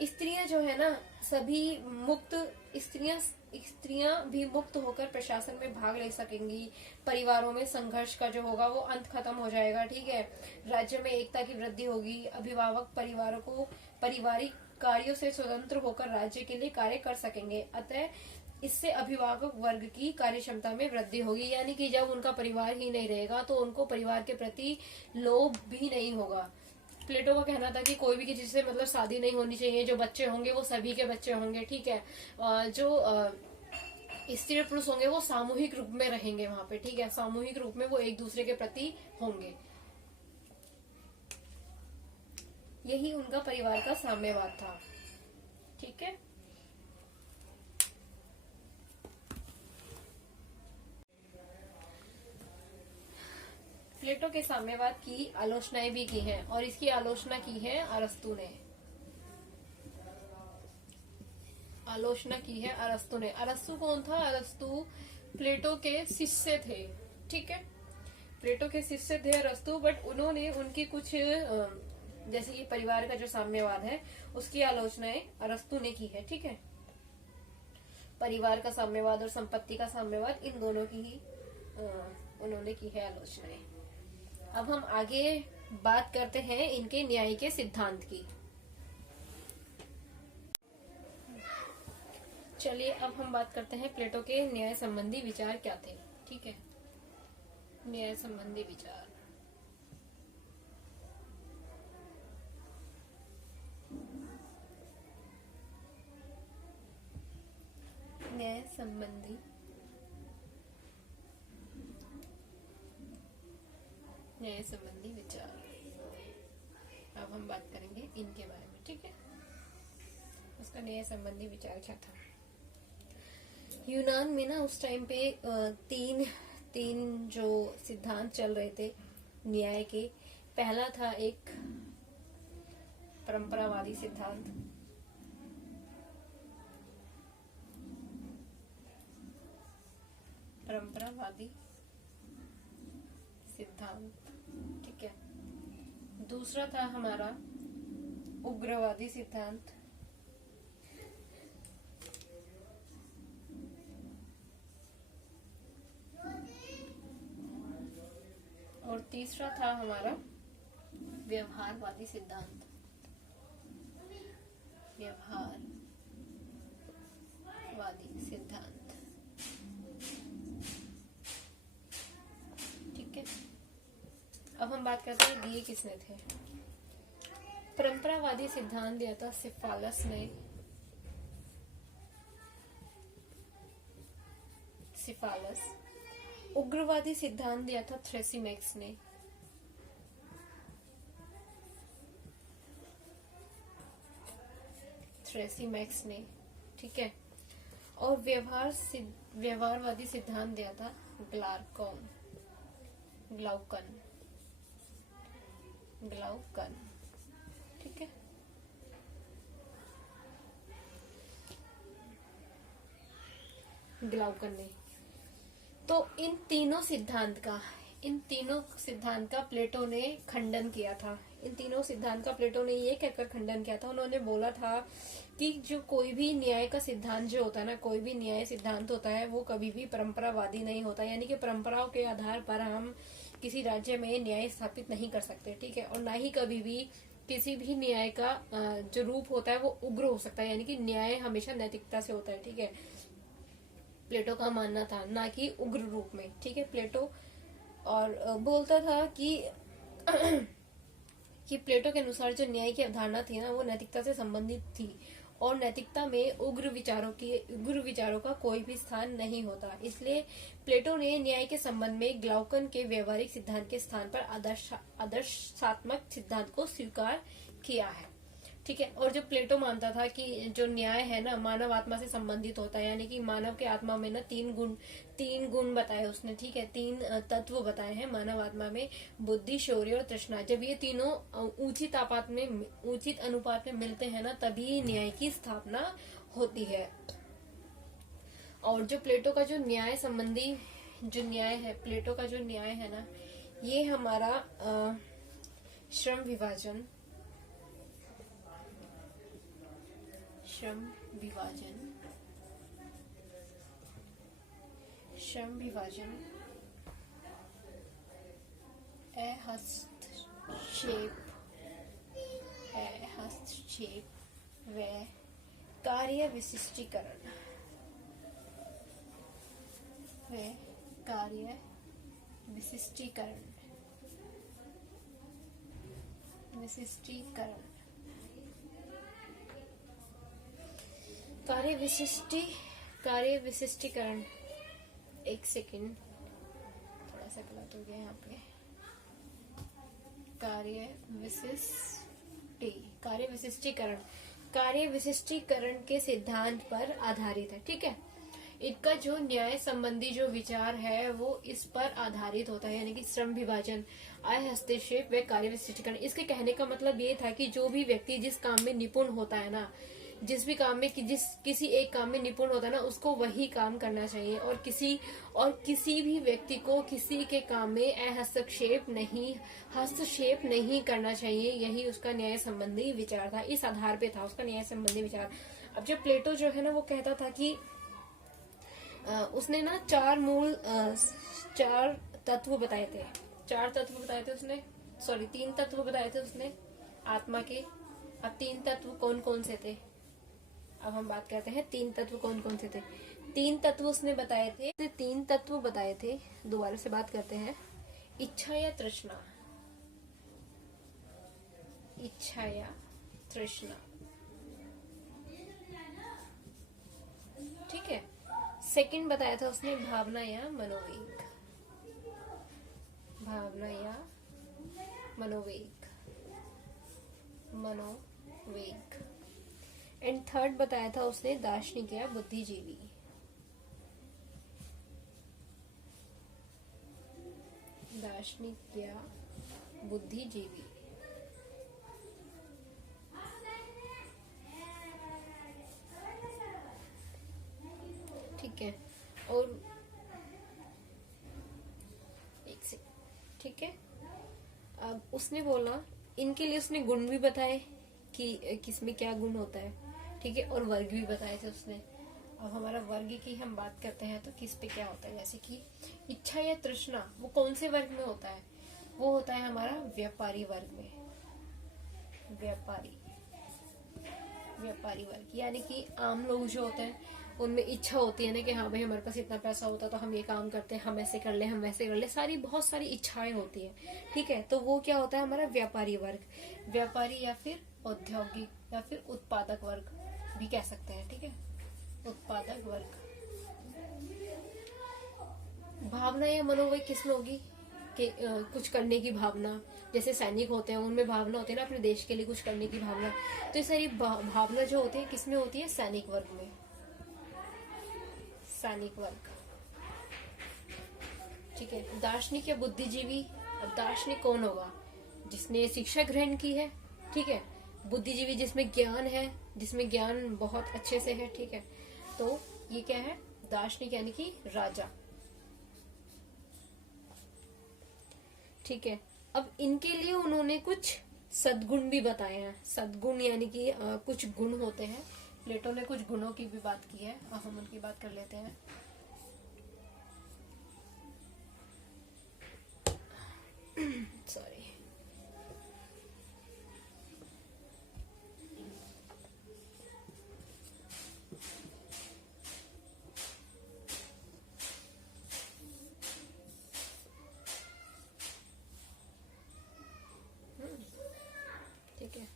स्त्रियां जो है ना, सभी मुक्त स्त्रियां भी मुक्त होकर प्रशासन में भाग ले सकेंगी, परिवारों में संघर्ष का जो होगा वो अंत खत्म हो जाएगा। ठीक है, राज्य में एकता की वृद्धि होगी, अभिभावक परिवारों को पारिवारिक कार्यों से स्वतंत्र होकर राज्य के लिए कार्य कर सकेंगे, अतः इससे अभिभावक वर्ग की कार्य क्षमता में वृद्धि होगी। यानी कि जब उनका परिवार ही नहीं रहेगा तो उनको परिवार के प्रति लोभ भी नहीं होगा। प्लेटो का कहना था कि कोई भी किसी से मतलब शादी नहीं होनी चाहिए, जो बच्चे होंगे वो सभी के बच्चे होंगे। ठीक है, जो स्त्री पुरुष होंगे वो सामूहिक रूप में रहेंगे वहां पे। ठीक है, सामूहिक रूप में वो एक दूसरे के प्रति होंगे। यही उनका परिवार का साम्यवाद था। ठीक है, प्लेटो के साम्यवाद की आलोचनाएं भी की हैं, और इसकी आलोचना की है अरस्तु ने। अरस्तु कौन था? अरस्तु प्लेटो के शिष्य थे। ठीक है, प्लेटो के शिष्य थे अरस्तु, बट उन्होंने उनकी कुछ जैसे कि परिवार का जो साम्यवाद है उसकी आलोचनाएं अरस्तु ने की है। ठीक है, परिवार का साम्यवाद और संपत्ति का साम्यवाद इन दोनों की ही उन्होंने की है आलोचनाएं। अब हम आगे बात करते हैं इनके न्याय के सिद्धांत की। चलिए अब हम बात करते हैं प्लेटो के न्याय संबंधी विचार क्या थे। ठीक है, न्याय संबंधी विचार। न्याय संबंधी विचार। अब हम बात करेंगे इनके बारे में। ठीक है, उसका न्याय संबंधी विचार क्या था। यूनान में ना उस टाइम पे तीन जो सिद्धांत चल रहे थे न्याय के। पहला था एक परंपरावादी सिद्धांत, ठीक है। दूसरा था हमारा उग्रवादी सिद्धांत, और तीसरा था हमारा व्यवहारवादी सिद्धांत। ठीक है, अब हम बात करते हैं दिए किसने थे। परंपरावादी सिद्धांत दिया था सिफालस ने। उग्रवादी सिद्धांत दिया था थ्रेसिमेक्स ने। ठीक है, और व्यवहारवादी सिद्धांत दिया था ग्लाउकन। ठीक है, ग्लाउकन ने। तो इन तीनों सिद्धांत का प्लेटो ने खंडन किया था। इन तीनों सिद्धांत का प्लेटो ने ये कहकर खंडन किया था, उन्होंने बोला था कि जो कोई भी न्याय का सिद्धांत जो होता है ना, कोई भी न्याय सिद्धांत होता है वो कभी भी परंपरावादी नहीं होता। यानी कि परंपराओं के आधार पर हम किसी राज्य में न्याय स्थापित नहीं कर सकते। ठीक है, और ना ही कभी भी किसी भी न्याय का जो रूप होता है वो उग्र हो सकता है। यानी कि न्याय हमेशा नैतिकता से होता है। ठीक है, प्लेटो का मानना था, ना कि उग्र रूप में। ठीक है, प्लेटो और बोलता था कि प्लेटो के अनुसार जो न्याय की अवधारणा थी ना वो नैतिकता से संबंधित थी, और नैतिकता में उग्र विचारों का कोई भी स्थान नहीं होता। इसलिए प्लेटो ने न्याय के संबंध में ग्लाउकन के व्यवहारिक सिद्धांत के स्थान पर आदर्शात्मक सिद्धांत को स्वीकार किया है। ठीक है, और जो प्लेटो मानता था कि जो न्याय है ना मानव आत्मा से संबंधित होता है। यानी कि मानव के आत्मा में ना तीन गुण बताए उसने। ठीक है, 3 तत्व बताए हैं मानव आत्मा में, बुद्धि, शौर्य और तृष्णा। जब ये तीनों उचित अनुपात में मिलते हैं ना तभी न्याय की स्थापना होती है। और जो प्लेटो का जो न्याय संबंधी जो न्याय है, प्लेटो का जो न्याय है ना, ये हमारा श्रम विभाजन हस्तक्षेप व कार्य विशिष्टीकरण कार्य विशिष्टीकरण। एक सेकंड, थोड़ा सा गलत हो गया यहाँ पे। कार्य विशिष्टीकरण के सिद्धांत पर आधारित है। ठीक है, इनका जो न्याय संबंधी जो विचार है वो इस पर आधारित होता है। यानी कि श्रम विभाजन, हस्तक्षेप व कार्य विशिष्टीकरण। इसके कहने का मतलब ये था कि जो भी व्यक्ति जिस काम में निपुण होता है ना, किसी एक काम में निपुण होता है ना, उसको वही काम करना चाहिए, और किसी भी व्यक्ति को किसी के काम में हस्तक्षेप नहीं करना चाहिए। यही उसका न्याय संबंधी विचार था। इस आधार पे था उसका न्याय संबंधी विचार। अब जो प्लेटो जो है ना वो कहता था कि उसने ना चार तत्व बताए थे, 4 तत्व बताए थे उसने, सॉरी 3 तत्व बताए थे उसने आत्मा के। अब 3 तत्व कौन कौन से थे, अब हम बात करते हैं 3 तत्व कौन कौन से थे। 3 तत्व उसने बताए थे, 3 तत्व बताए थे, दोबारा से बात करते हैं। इच्छा या तृष्णा, इच्छा या तृष्णा, ठीक है। सेकंड बताया था उसने भावना या मनोवेग, भावना या मनोवेग, मनोवेग। एंड थर्ड बताया था उसने दार्शनिक या बुद्धिजीवी, दार्शनिक या बुद्धिजीवी, ठीक है। और एक से, ठीक है। अब उसने बोला इनके लिए उसने गुण भी बताए कि किसमें क्या गुण होता है, ठीक है, और वर्ग भी बताए थे उसने। अब हमारा वर्ग की हम बात करते हैं तो किस पे क्या होता है, जैसे कि इच्छा या तृष्णा वो कौन से वर्ग में होता है, वो होता है हमारा व्यापारी वर्ग में, व्यापारी, व्यापारी वर्ग, यानी कि आम लोग जो होते हैं उनमें इच्छा होती है ना कि हाँ भाई हमारे पास इतना पैसा होता तो हम ये काम करते हैं, हम ऐसे कर ले, हम वैसे कर ले, सारी बहुत सारी इच्छाएं होती है, ठीक है। तो वो क्या होता है हमारा व्यापारी वर्ग, व्यापारी या फिर औद्योगिक या फिर उत्पादक वर्ग भी कह सकते हैं, ठीक है, उत्पादक वर्ग। भावना या मनोवेग किसमें होगी कि कुछ करने की भावना, जैसे सैनिक होते हैं उनमें भावना होती है ना अपने देश के लिए कुछ करने की भावना, तो ये सारी भावना जो होती है किसमें होती है, सैनिक वर्ग में, सैनिक वर्ग, ठीक है। दार्शनिक या बुद्धिजीवी, अब दार्शनिक कौन होगा, जिसने शिक्षा ग्रहण की है, ठीक है। बुद्धिजीवी जिसमें ज्ञान है, जिसमें ज्ञान बहुत अच्छे से है, ठीक है। तो ये क्या है, दार्शनिक यानी कि राजा, ठीक है। अब इनके लिए उन्होंने कुछ सद्गुण भी बताए हैं, सद्गुण यानी कि कुछ गुण होते हैं, प्लेटो ने कुछ गुणों की भी बात की है, अब हम उनकी बात कर लेते हैं। सॉरी, ठीक है।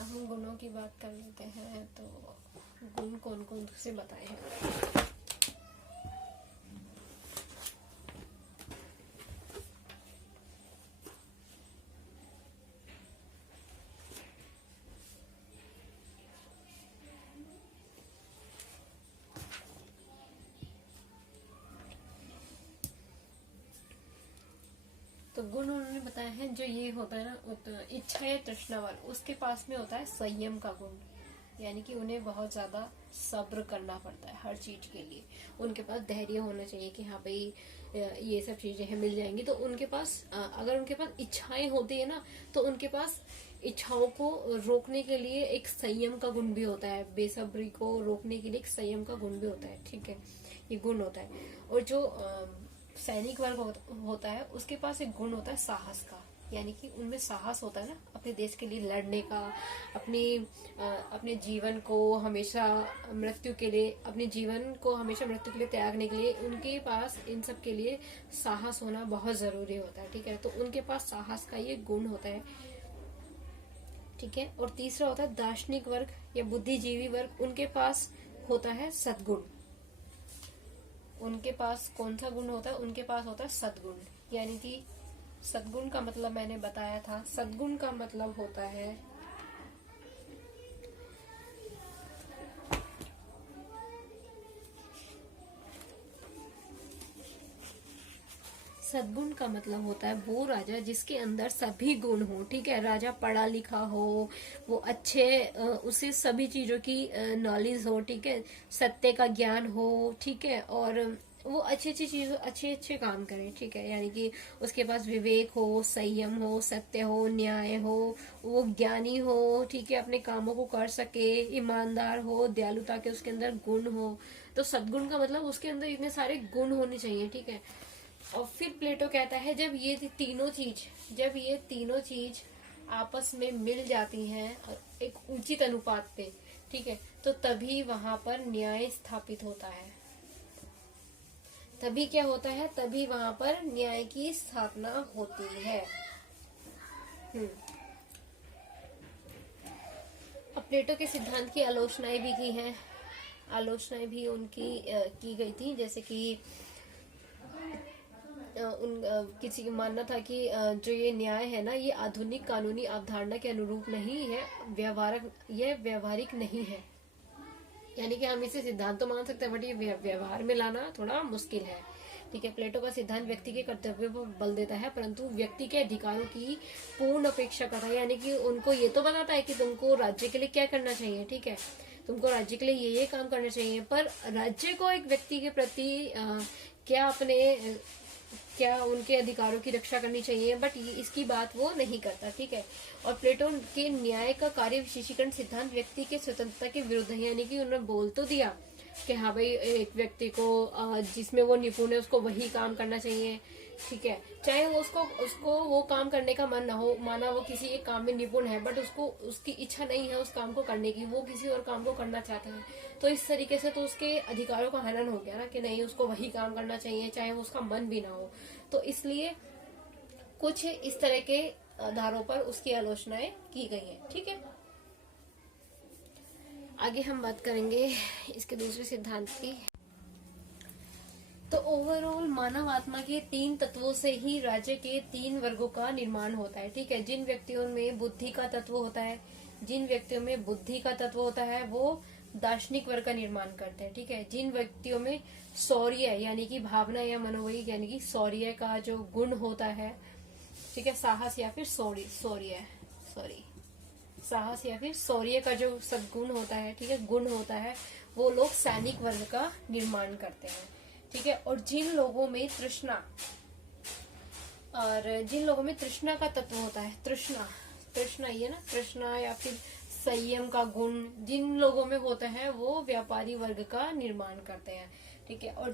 अब हम गुणों की बात कर लेते हैं, तो गुण कौन कौन से बताए हैं। तो गुण उन्होंने बताया है, जो ये होता है ना इच्छा या तृष्णा वाला, उसके पास में होता है संयम का गुण, यानी कि उन्हें बहुत ज्यादा सब्र करना पड़ता है हर चीज के लिए, उनके पास धैर्य होना चाहिए कि हाँ भाई ये सब चीजें हैं मिल जाएंगी। तो उनके पास अगर उनके पास इच्छाएं होती है ना, तो उनके पास इच्छाओं को रोकने के लिए एक संयम का गुण भी होता है, बेसब्री को रोकने के लिए एक संयम का गुण भी होता है, ठीक है, ये गुण होता है। और जो सैनिक वर्ग होता है उसके पास एक गुण होता है साहस का, यानी कि उनमें साहस होता है ना अपने देश के लिए लड़ने का, अपने जीवन को हमेशा मृत्यु के लिए, अपने जीवन को हमेशा मृत्यु के लिए त्यागने के लिए उनके पास इन सब के लिए साहस होना बहुत जरूरी होता है, ठीक है। तो उनके पास साहस का ये गुण होता है, ठीक है। और तीसरा होता है दार्शनिक वर्ग या बुद्धिजीवी वर्ग, उनके पास होता है सद्गुण, उनके पास कौन सा गुण होता है, उनके पास होता है सद्गुण, यानी कि सद्गुण का मतलब मैंने बताया था, सद्गुण का मतलब होता है सद्गुण का मतलब होता है वो राजा जिसके अंदर सभी गुण हो, ठीक है। राजा पढ़ा लिखा हो, वो अच्छे उसे सभी चीजों की नॉलेज हो, ठीक है, सत्य का ज्ञान हो, ठीक है, और वो अच्छी अच्छी चीजों अच्छे अच्छे काम करे, ठीक है, यानी कि उसके पास विवेक हो, संयम हो, सत्य हो, न्याय हो, वो ज्ञानी हो, ठीक है, अपने कामों को कर सके, ईमानदार हो, दयालुता के उसके अंदर गुण हो। तो सद्गुण का मतलब उसके अंदर इतने सारे गुण होने चाहिए, ठीक है। और फिर प्लेटो कहता है जब ये तीनों चीज आपस में मिल जाती हैं और एक उचित अनुपात पे, ठीक है, तो तभी वहां पर न्याय स्थापित होता है। तभी क्या होता है? तभी वहां पर न्याय की स्थापना होती है। अब प्लेटो के सिद्धांत की आलोचनाएं भी की हैं, आलोचनाएं भी उनकी की गई थी, जैसे कि किसी का मानना था कि जो ये न्याय है ना, ये आधुनिक कानूनी अवधारणा के अनुरूप नहीं है, व्यवहारिक नहीं है। यानी कि हम इसे सिद्धांत तो मान सकते हैं, बट ये व्यवहार में लाना थोड़ा मुश्किल है। ठीक है, प्लेटो का सिद्धांत व्यक्ति के कर्तव्य पर बल देता है, परंतु व्यक्ति के अधिकारों की पूर्ण अपेक्षा करता है। यानी कि उनको ये तो बताता है कि तुमको राज्य के लिए क्या करना चाहिए, ठीक है, तुमको राज्य के लिए ये काम करना चाहिए, पर राज्य को एक व्यक्ति के प्रति क्या उनके अधिकारों की रक्षा करनी चाहिए, बट इसकी बात वो नहीं करता। ठीक है, और प्लेटो के न्याय का कार्य विशेषीकरण सिद्धांत व्यक्ति के स्वतंत्रता के विरुद्ध है। यानी कि उन्होंने बोल तो दिया कि हाँ भाई, एक व्यक्ति को जिसमें वो निपुण है उसको वही काम करना चाहिए, ठीक है, चाहे उसको वो काम करने का मन ना हो, माना वो किसी एक काम में निपुण है, बट उसकी इच्छा नहीं है उस काम को करने की, वो किसी और काम को करना चाहता है, तो इस तरीके से तो उसके अधिकारों का हनन हो गया ना, कि नहीं, उसको वही काम करना चाहिए चाहे उसका मन भी ना हो। तो इसलिए कुछ इस तरह के आधारों पर उसकी आलोचनाएं की गई हैं। ठीक है, आगे हम बात करेंगे इसके दूसरे सिद्धांत की। तो ओवरऑल मानव आत्मा के 3 तत्वों से ही राज्य के 3 वर्गों का निर्माण होता है। ठीक है, जिन व्यक्तियों में बुद्धि का तत्व होता है वो दार्शनिक वर्ग का निर्माण करते हैं। ठीक है, जिन व्यक्तियों में शौर्य यानी कि भावना या मनोवैज्ञानिक यानी कि शौर्य का जो गुण होता है, ठीक है, साहस या फिर शौर्य का जो सद्गुण होता है, ठीक है, गुण होता है, वो लोग सैनिक वर्ग का निर्माण करते हैं। ठीक है, और जिन लोगों में तृष्णा का तत्व होता है, तृष्णा ये ना, तृष्णा या फिर संयम का गुण जिन लोगों में होता है वो व्यापारी वर्ग का निर्माण करते हैं। ठीक है, और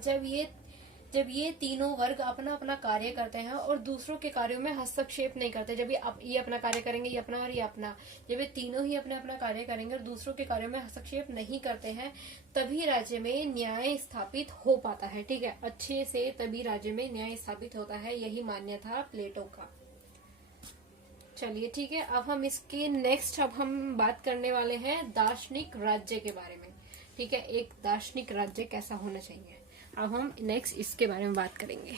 जब ये तीनों वर्ग अपना अपना कार्य करते हैं और दूसरों के कार्यों में हस्तक्षेप नहीं करते, जब ये अपना कार्य करेंगे, ये अपना और ये अपना, जब ये तीनों ही अपना अपना कार्य करेंगे और दूसरों के कार्यों में हस्तक्षेप नहीं करते हैं, तभी राज्य में न्याय स्थापित हो पाता है। ठीक है, अच्छे से तभी राज्य में न्याय स्थापित होता है, यही मान्य था प्लेटो का। चलिए ठीक है, अब हम बात करने वाले हैं दार्शनिक राज्य के बारे में। ठीक है, एक दार्शनिक राज्य कैसा होना चाहिए, अब हम नेक्स्ट इसके बारे में बात करेंगे।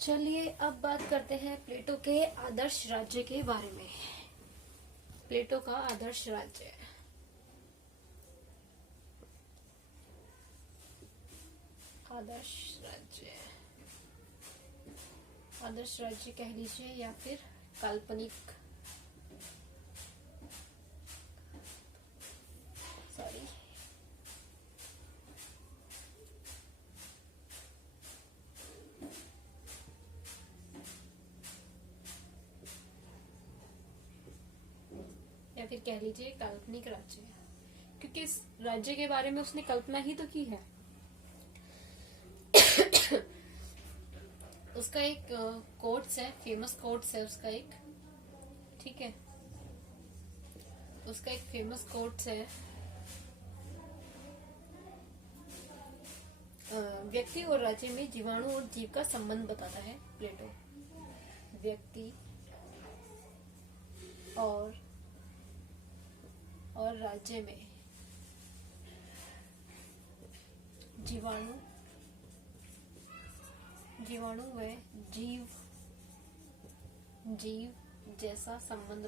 चलिए अब बात करते हैं प्लेटो के आदर्श राज्य के बारे में। प्लेटो का आदर्श राज्य, आदर्श राज्य कह लीजिए या फिर काल्पनिक, या फिर कह लीजिए काल्पनिक राज्य, क्योंकि इस राज्य के बारे में उसने कल्पना ही तो की है। उसका एक कोट्स है, फेमस कोट्स है उसका एक, ठीक है, उसका एक फेमस कोट्स है, व्यक्ति और राज्य में जीवाणु और जीव का संबंध बताता है प्लेटो। व्यक्ति और राज्य में जीवाणु व जीव जैसा संबंध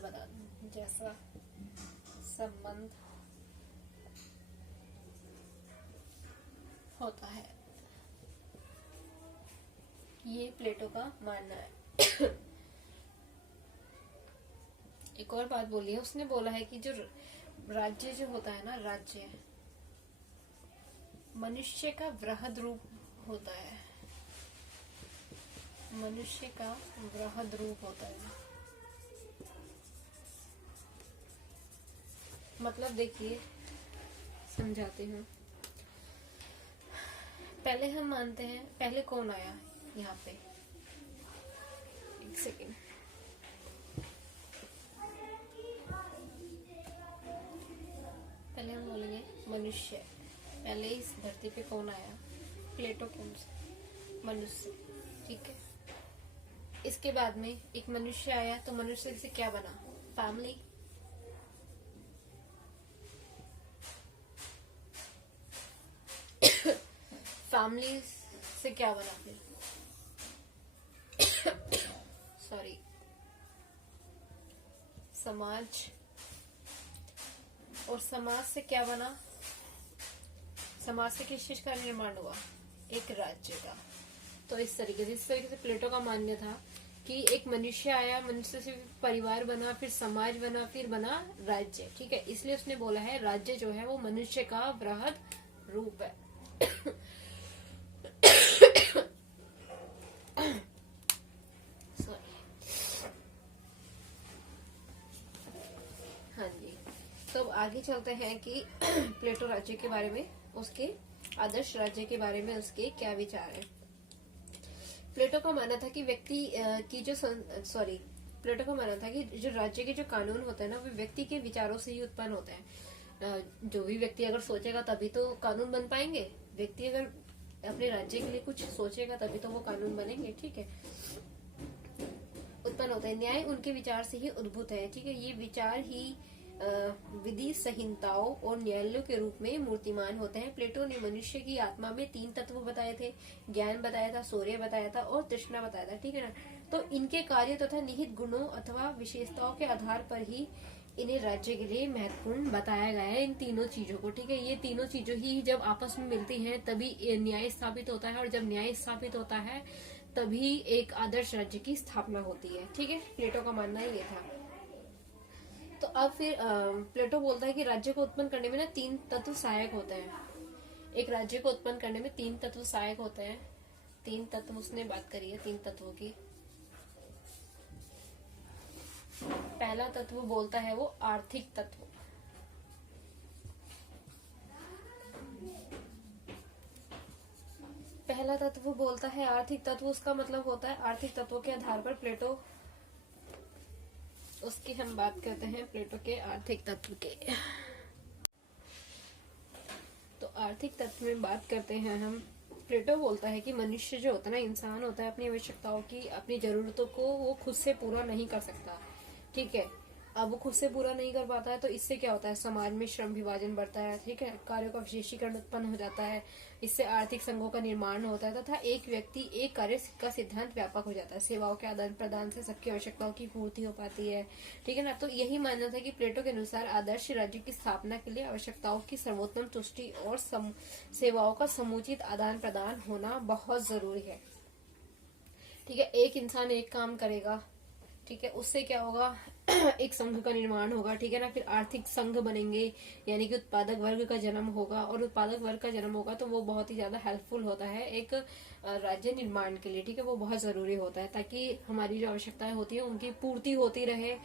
होता है, ये प्लेटो का मानना है। एक और बात बोली है, उसने बोला है कि जो राज्य जो होता है ना, राज्य मनुष्य का वृहद रूप होता है, मनुष्य का वृहद रूप होता है। मतलब देखिए, समझाते हैं। पहले हम मानते हैं, पहले कौन आया यहाँ पे, एक सेकेंड। पहले हम बोलेंगे मनुष्य। पहले इस धरती पे कौन आया, प्लेटो कौन सा, मनुष्य, ठीक है। इसके बाद में एक मनुष्य आया, तो मनुष्य से क्या बना, फैमिली। फैमिली से क्या बना फिर, सॉरी, समाज। और समाज से क्या बना, समाज से किस चीज का निर्माण हुआ, एक राज्य का। तो इस तरीके से प्लेटो का मानना था कि एक मनुष्य आया, मनुष्य से परिवार बना, फिर समाज बना, फिर बना राज्य, ठीक है। इसलिए उसने बोला है राज्य जो है वो मनुष्य का बृहद रूप है। हाँ जी, तो अब आगे चलते हैं कि प्लेटो राज्य के बारे में, उसके आदर्श राज्य के बारे में उसके क्या विचार है। प्लेटो का मानना था कि व्यक्ति की जो प्लेटो का मानना था कि जो राज्य के जो कानून होते हैं ना, वो व्यक्ति के विचारों से ही उत्पन्न होते हैं। जो भी व्यक्ति अगर सोचेगा तभी तो कानून बन पाएंगे। व्यक्ति अगर अपने राज्य के लिए कुछ सोचेगा तभी तो वो कानून बनेंगे, ठीक है, उत्पन्न होते हैं। न्याय उनके विचार से ही उद्भूत है, ठीक है। ये विचार ही विधि संहिताओं और न्यायालयों के रूप में मूर्तिमान होते हैं। प्लेटो ने मनुष्य की आत्मा में 3 तत्व बताए थे, ज्ञान बताया था, शौर्य बताया था और तृष्णा बताया था, ठीक है ना। तो इनके कार्य तथा निहित गुणों अथवा विशेषताओं के आधार पर ही इन्हें राज्य के लिए महत्वपूर्ण बताया गया है, इन तीनों चीजों को, ठीक है। ये तीनों चीजों ही जब आपस में मिलती हैं तभी न्याय स्थापित होता है, और जब न्याय स्थापित होता है तभी एक आदर्श राज्य की स्थापना होती है, ठीक है। प्लेटो का मानना ये था। तो अब फिर प्लेटो बोलता है कि राज्य को उत्पन्न करने में ना 3 तत्व सहायक होते हैं। एक राज्य को उत्पन्न करने में 3 तत्व सहायक होते हैं। 3 तत्व उसने बात करी है, 3 तत्वों की। पहला तत्व बोलता है वो आर्थिक तत्व। पहला तत्व बोलता है आर्थिक तत्व। उसका मतलब होता है आर्थिक तत्वों के आधार पर प्लेटो, उसकी हम बात करते हैं प्लेटो के आर्थिक तत्व के। तो आर्थिक तत्व में बात करते हैं हम। प्लेटो बोलता है कि मनुष्य जो होता है ना, इंसान होता है, अपनी आवश्यकताओं की, अपनी जरूरतों को वो खुद से पूरा नहीं कर सकता, ठीक है। अब वो खुद से पूरा नहीं कर पाता है तो इससे क्या होता है, समाज में श्रम विभाजन बढ़ता है, ठीक है। कार्यों का विशेषीकरण उत्पन्न हो जाता है, इससे आर्थिक संघों का निर्माण होता है तथा एक व्यक्ति एक कार्य का सिद्धांत व्यापक हो जाता है। सेवाओं के आदान प्रदान से सबकी आवश्यकताओं की पूर्ति हो पाती है, ठीक है ना। तो यही मानना था कि प्लेटो के अनुसार आदर्श राज्य की स्थापना के लिए आवश्यकताओं की सर्वोत्तम तुष्टि और सेवाओं का समुचित आदान प्रदान होना बहुत जरूरी है, ठीक है। एक इंसान एक काम करेगा, ठीक है, उससे क्या होगा, एक संघ का निर्माण होगा, ठीक है ना। फिर आर्थिक संघ बनेंगे, यानी कि उत्पादक वर्ग का जन्म होगा, और उत्पादक वर्ग का जन्म होगा तो वो बहुत ही ज्यादा हेल्पफुल होता है एक राज्य निर्माण के लिए, ठीक है। वो बहुत जरूरी होता है ताकि हमारी जो आवश्यकताएं होती है उनकी पूर्ति होती रहे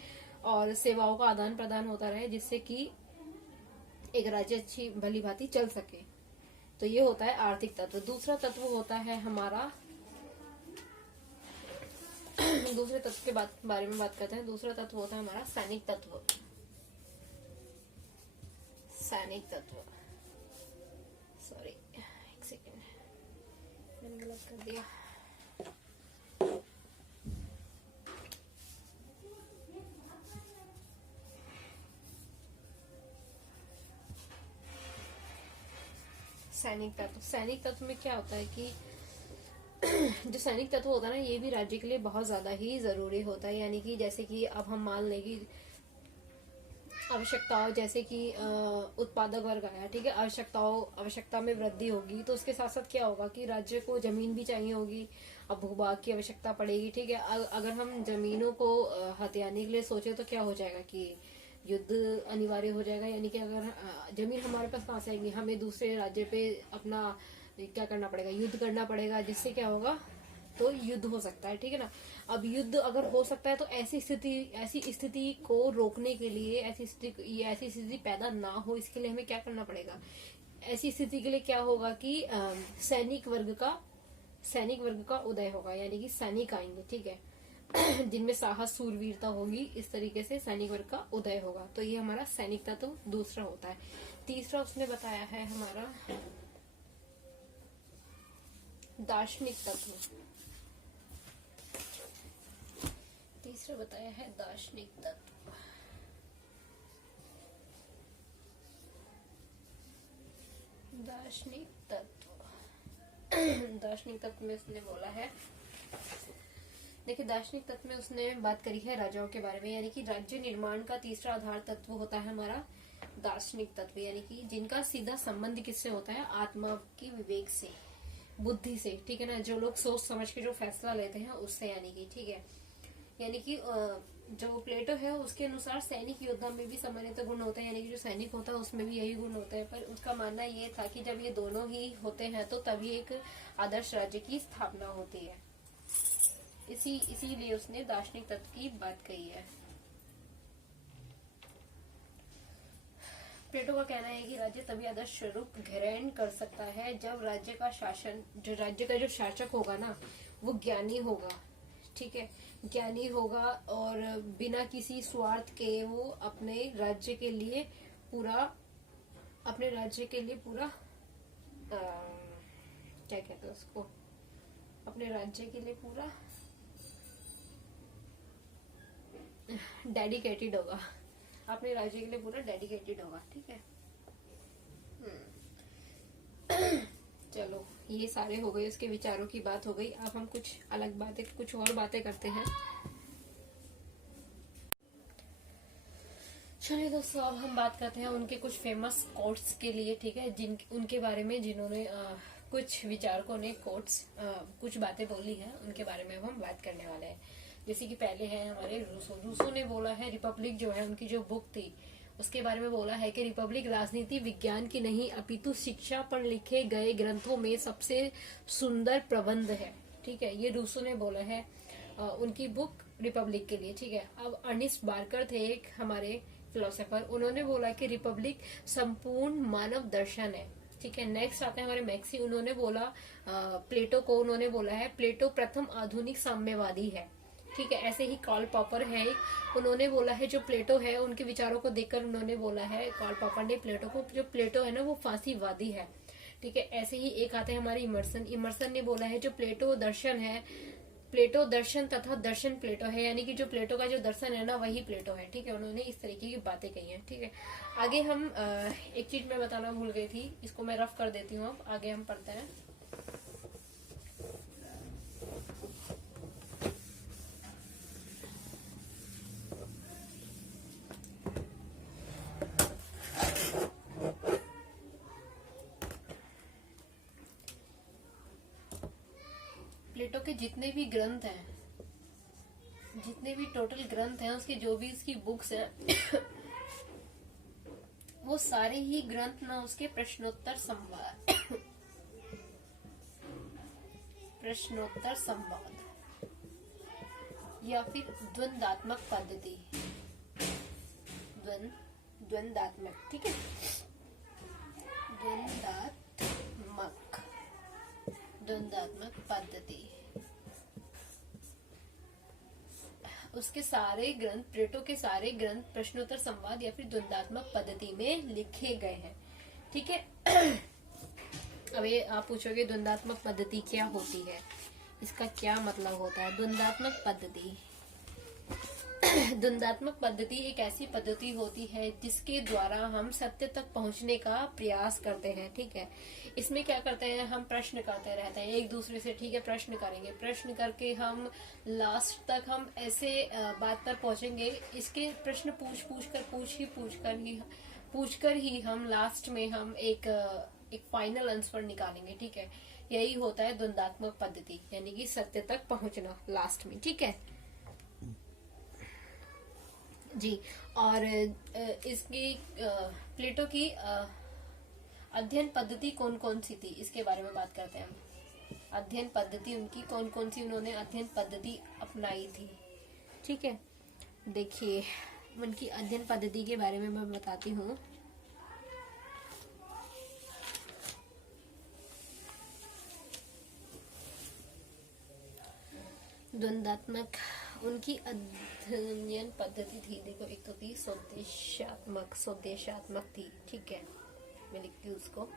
और सेवाओं का आदान प्रदान होता रहे, जिससे कि एक राज्य अच्छी भली भांति चल सके। तो ये होता है आर्थिक तत्व। दूसरा तत्व होता है हमारा, दूसरे तत्व के बारे में बात करते हैं। दूसरा तत्व होता है हमारा सैनिक तत्व। सैनिक तत्व, सॉरी एक सेकेंड, मैंने गलत कर दिया। सैनिक तत्व, सैनिक तत्व में क्या होता है कि जो सैनिक तत्व होता है ना, ये भी राज्य के लिए बहुत ज्यादा ही जरूरी होता है। यानी कि जैसे कि अब हम मान लें कि आवश्यकताओं, जैसे कि उत्पादक वर्ग आया, ठीक है, आवश्यकता में वृद्धि होगी तो उसके साथ साथ क्या होगा कि राज्य को जमीन भी चाहिए होगी, अब भूभाग की आवश्यकता पड़ेगी, ठीक है। अगर हम जमीनों को हथियाने के लिए सोचे तो क्या हो जाएगा कि युद्ध अनिवार्य हो जाएगा। यानी कि अगर जमीन हमारे पास कहाँ से आएगी, हमें दूसरे राज्य पे अपना क्या करना पड़ेगा, युद्ध करना पड़ेगा, जिससे क्या होगा, तो युद्ध हो सकता है, ठीक है ना। अब युद्ध अगर हो सकता है तो ऐसी स्थिति को रोकने के लिए, ऐसी स्थिति पैदा ना हो, इसके लिए हमें क्या करना पड़ेगा, ऐसी स्थिति के लिए क्या होगा कि सैनिक वर्ग का उदय होगा, यानी कि सैनिक आएंगे, ठीक है, जिनमें साहस सूरवीरता होगी, इस तरीके से सैनिक वर्ग का उदय होगा। तो ये हमारा सैनिक तत्व तो दूसरा होता है। तीसरा उसने बताया है हमारा दार्शनिक तत्व। तीसरा बताया है दार्शनिक तत्व। दार्शनिक तत्व में उसने बोला है, देखिए दार्शनिक तत्व में उसने बात करी है राजाओं के बारे में, यानी कि राज्य निर्माण का तीसरा आधार तत्व होता है हमारा दार्शनिक तत्व, यानी कि जिनका सीधा संबंध किससे होता है, आत्मा की विवेक से, बुद्धि से, ठीक है ना, जो लोग सोच समझ के जो फैसला लेते हैं उससे, यानी कि ठीक है, यानी कि जो प्लेटो है उसके अनुसार सैनिक योद्धा में भी सामान्यतः गुण होता है, यानी कि जो सैनिक होता है उसमें भी यही गुण होता है, पर उसका मानना ये था कि जब ये दोनों ही होते हैं तो तभी एक आदर्श राज्य की स्थापना होती है। इसीलिए उसने दार्शनिक तत्व की बात कही है। प्लेटो का कहना है कि राज्य तभी आदर्श स्वरूप ग्रहण कर सकता है जब राज्य का जो शासक होगा ना वो ज्ञानी होगा, ठीक है, ज्ञानी होगा और बिना किसी स्वार्थ के वो अपने राज्य के लिए पूरा क्या कहते हैं उसको, अपने राज्य के लिए पूरा डेडिकेटेड होगा, अपने राज्य के लिए पूरा डेडिकेटेड होगा, ठीक है। चलो ये सारे हो गए, उसके विचारों की बात हो गई। अब हम कुछ और बातें करते हैं। चलिए दोस्तों, अब हम बात करते हैं उनके कुछ फेमस कोट्स के लिए, ठीक है, उनके बारे में जिन्होंने कुछ विचारकों ने कुछ बातें बोली है, उनके बारे में अब हम बात करने वाले हैं। जैसे कि पहले है हमारे रूसो ने बोला है, रिपब्लिक जो है उनकी जो बुक थी उसके बारे में बोला है कि रिपब्लिक राजनीति विज्ञान की नहीं अपितु शिक्षा पर लिखे गए ग्रंथों में सबसे सुंदर प्रबंध है, ठीक है, ये रूसो ने बोला है उनकी बुक रिपब्लिक के लिए, ठीक है। अब अर्निस्ट बार्कर थे एक हमारे फिलोसोफर, उन्होंने बोला कि रिपब्लिक संपूर्ण मानव दर्शन है, ठीक है। नेक्स्ट आते हैं हमारे मैक्सी, उन्होंने बोला प्लेटो को, उन्होंने बोला है प्लेटो प्रथम आधुनिक साम्यवादी है, ठीक है। ऐसे ही कार्ल पॉपर है, उन्होंने बोला है जो प्लेटो है उनके विचारों को देखकर उन्होंने बोला है कार्ल पॉपर ने प्लेटो को, जो प्लेटो है ना वो फांसीवादी है, ठीक है। ऐसे ही एक आते हैं हमारे इमर्सन ने बोला है जो प्लेटो दर्शन है, प्लेटो दर्शन तथा दर्शन प्लेटो है, यानी कि जो प्लेटो का जो दर्शन है ना वही प्लेटो है, ठीक है। उन्होंने इस तरीके की बातें कही हैं, ठीक है। आगे हम एक चीज मैं बताना भूल गई थी, इसको मैं रफ कर देती हूँ। अब आगे हम पढ़ते हैं। प्लेटो के जितने भी ग्रंथ हैं, जितने भी टोटल ग्रंथ हैं, उसकी जो भी उसकी बुक्स हैं वो सारे ही ग्रंथ ना उसके प्रश्नोत्तर संवाद या फिर द्वंदात्मक पद्धति, द्वंदात्मक, ठीक है, द्वंदात्मक पद्धति, उसके सारे ग्रंथ, प्लेटो के सारे ग्रंथ प्रश्नोत्तर संवाद या फिर द्वंदात्मक पद्धति में लिखे गए हैं, ठीक है। अब ये आप पूछोगे द्वंदात्मक पद्धति क्या होती है, इसका क्या मतलब होता है। द्वंदात्मक पद्धति एक ऐसी पद्धति होती है जिसके द्वारा हम सत्य तक पहुंचने का प्रयास करते हैं, ठीक है। इसमें क्या करते हैं, हम प्रश्न करते रहते हैं एक दूसरे से, ठीक है, प्रश्न करेंगे, प्रश्न करके हम लास्ट तक हम ऐसे बात पर पहुंचेंगे, इसके प्रश्न पूछ कर ही हम लास्ट में हम एक फाइनल आंसर निकालेंगे, ठीक है। यही होता है द्वंदात्मक पद्धति, यानी कि सत्य तक पहुंचना लास्ट में, ठीक है जी। और इसकी प्लेटो की अध्ययन पद्धति कौन कौन सी थी, इसके बारे में बात करते हैं हम। अध्ययन पद्धति उनकी कौन कौन सी, उन्होंने अध्ययन पद्धति अपनाई थी, ठीक है। देखिए उनकी अध्ययन पद्धति के बारे में मैं बताती हूँ। द्वंद्वात्मक उनकी अध्ययन पद्धति थी। देखो एक तो थी स्वदेशात्मक थी, ठीक है, मैं लिखती हूँ उसको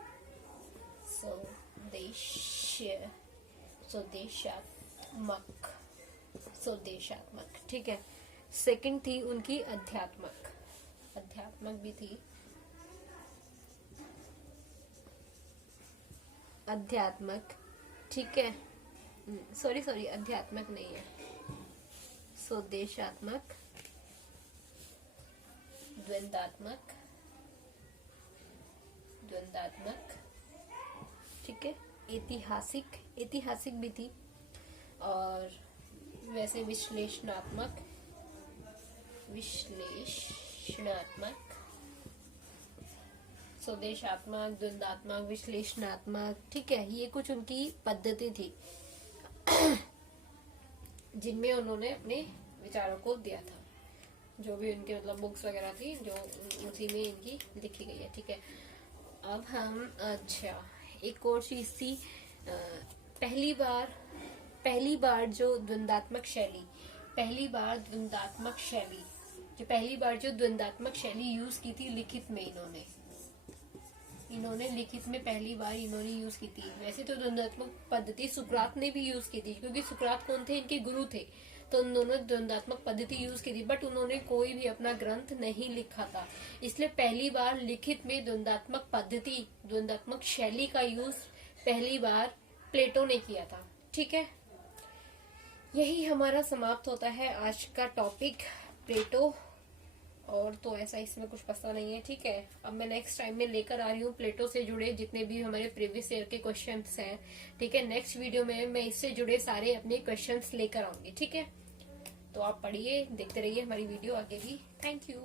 स्वदेशात्मक, ठीक है। सेकंड थी उनकी अध्यात्मक भी थी, ठीक है। सॉरी अध्यात्मक नहीं है, स्वदेशात्मक, द्वंद्वात्मक, ठीक है। ऐतिहासिक भी थी, और वैसे विश्लेषणात्मक, स्वदेशात्मक, द्वंद्वात्मक, विश्लेषणात्मक, ठीक है। ये कुछ उनकी पद्धति थी जिनमें उन्होंने अपने विचारों को दिया था, जो भी उनके मतलब बुक्स वगैरह थी, जो उसी में इनकी लिखी गई है, ठीक है। अब हम एक और चीज थी, पहली बार जो द्वंद्वात्मक शैली यूज की थी लिखित में, इन्होंने लिखित में पहली बार यूज की थी। वैसे तो द्वंद्वात्मक पद्धति सुकरात ने भी यूज की थी, क्योंकि सुकरात कौन थे, इनके गुरु थे, तो उन्होंने द्वंद्वात्मक पद्धति यूज की थी, बट उन्होंने कोई भी अपना ग्रंथ नहीं लिखा था। इसलिए पहली बार लिखित में द्वंद्वात्मक शैली का यूज पहली बार प्लेटो ने किया था, ठीक है। यही हमारा समाप्त होता है आज का टॉपिक प्लेटो, और तो ऐसा इसमें कुछ पता नहीं है, ठीक है। अब मैं नेक्स्ट टाइम में लेकर आ रही हूँ प्लेटो से जुड़े जितने भी हमारे प्रीवियस ईयर के क्वेश्चंस हैं, ठीक है। नेक्स्ट वीडियो में मैं इससे जुड़े सारे अपने क्वेश्चंस लेकर आऊंगी, ठीक है। तो आप पढ़िए, देखते रहिए हमारी वीडियो आगे भी। Thank you.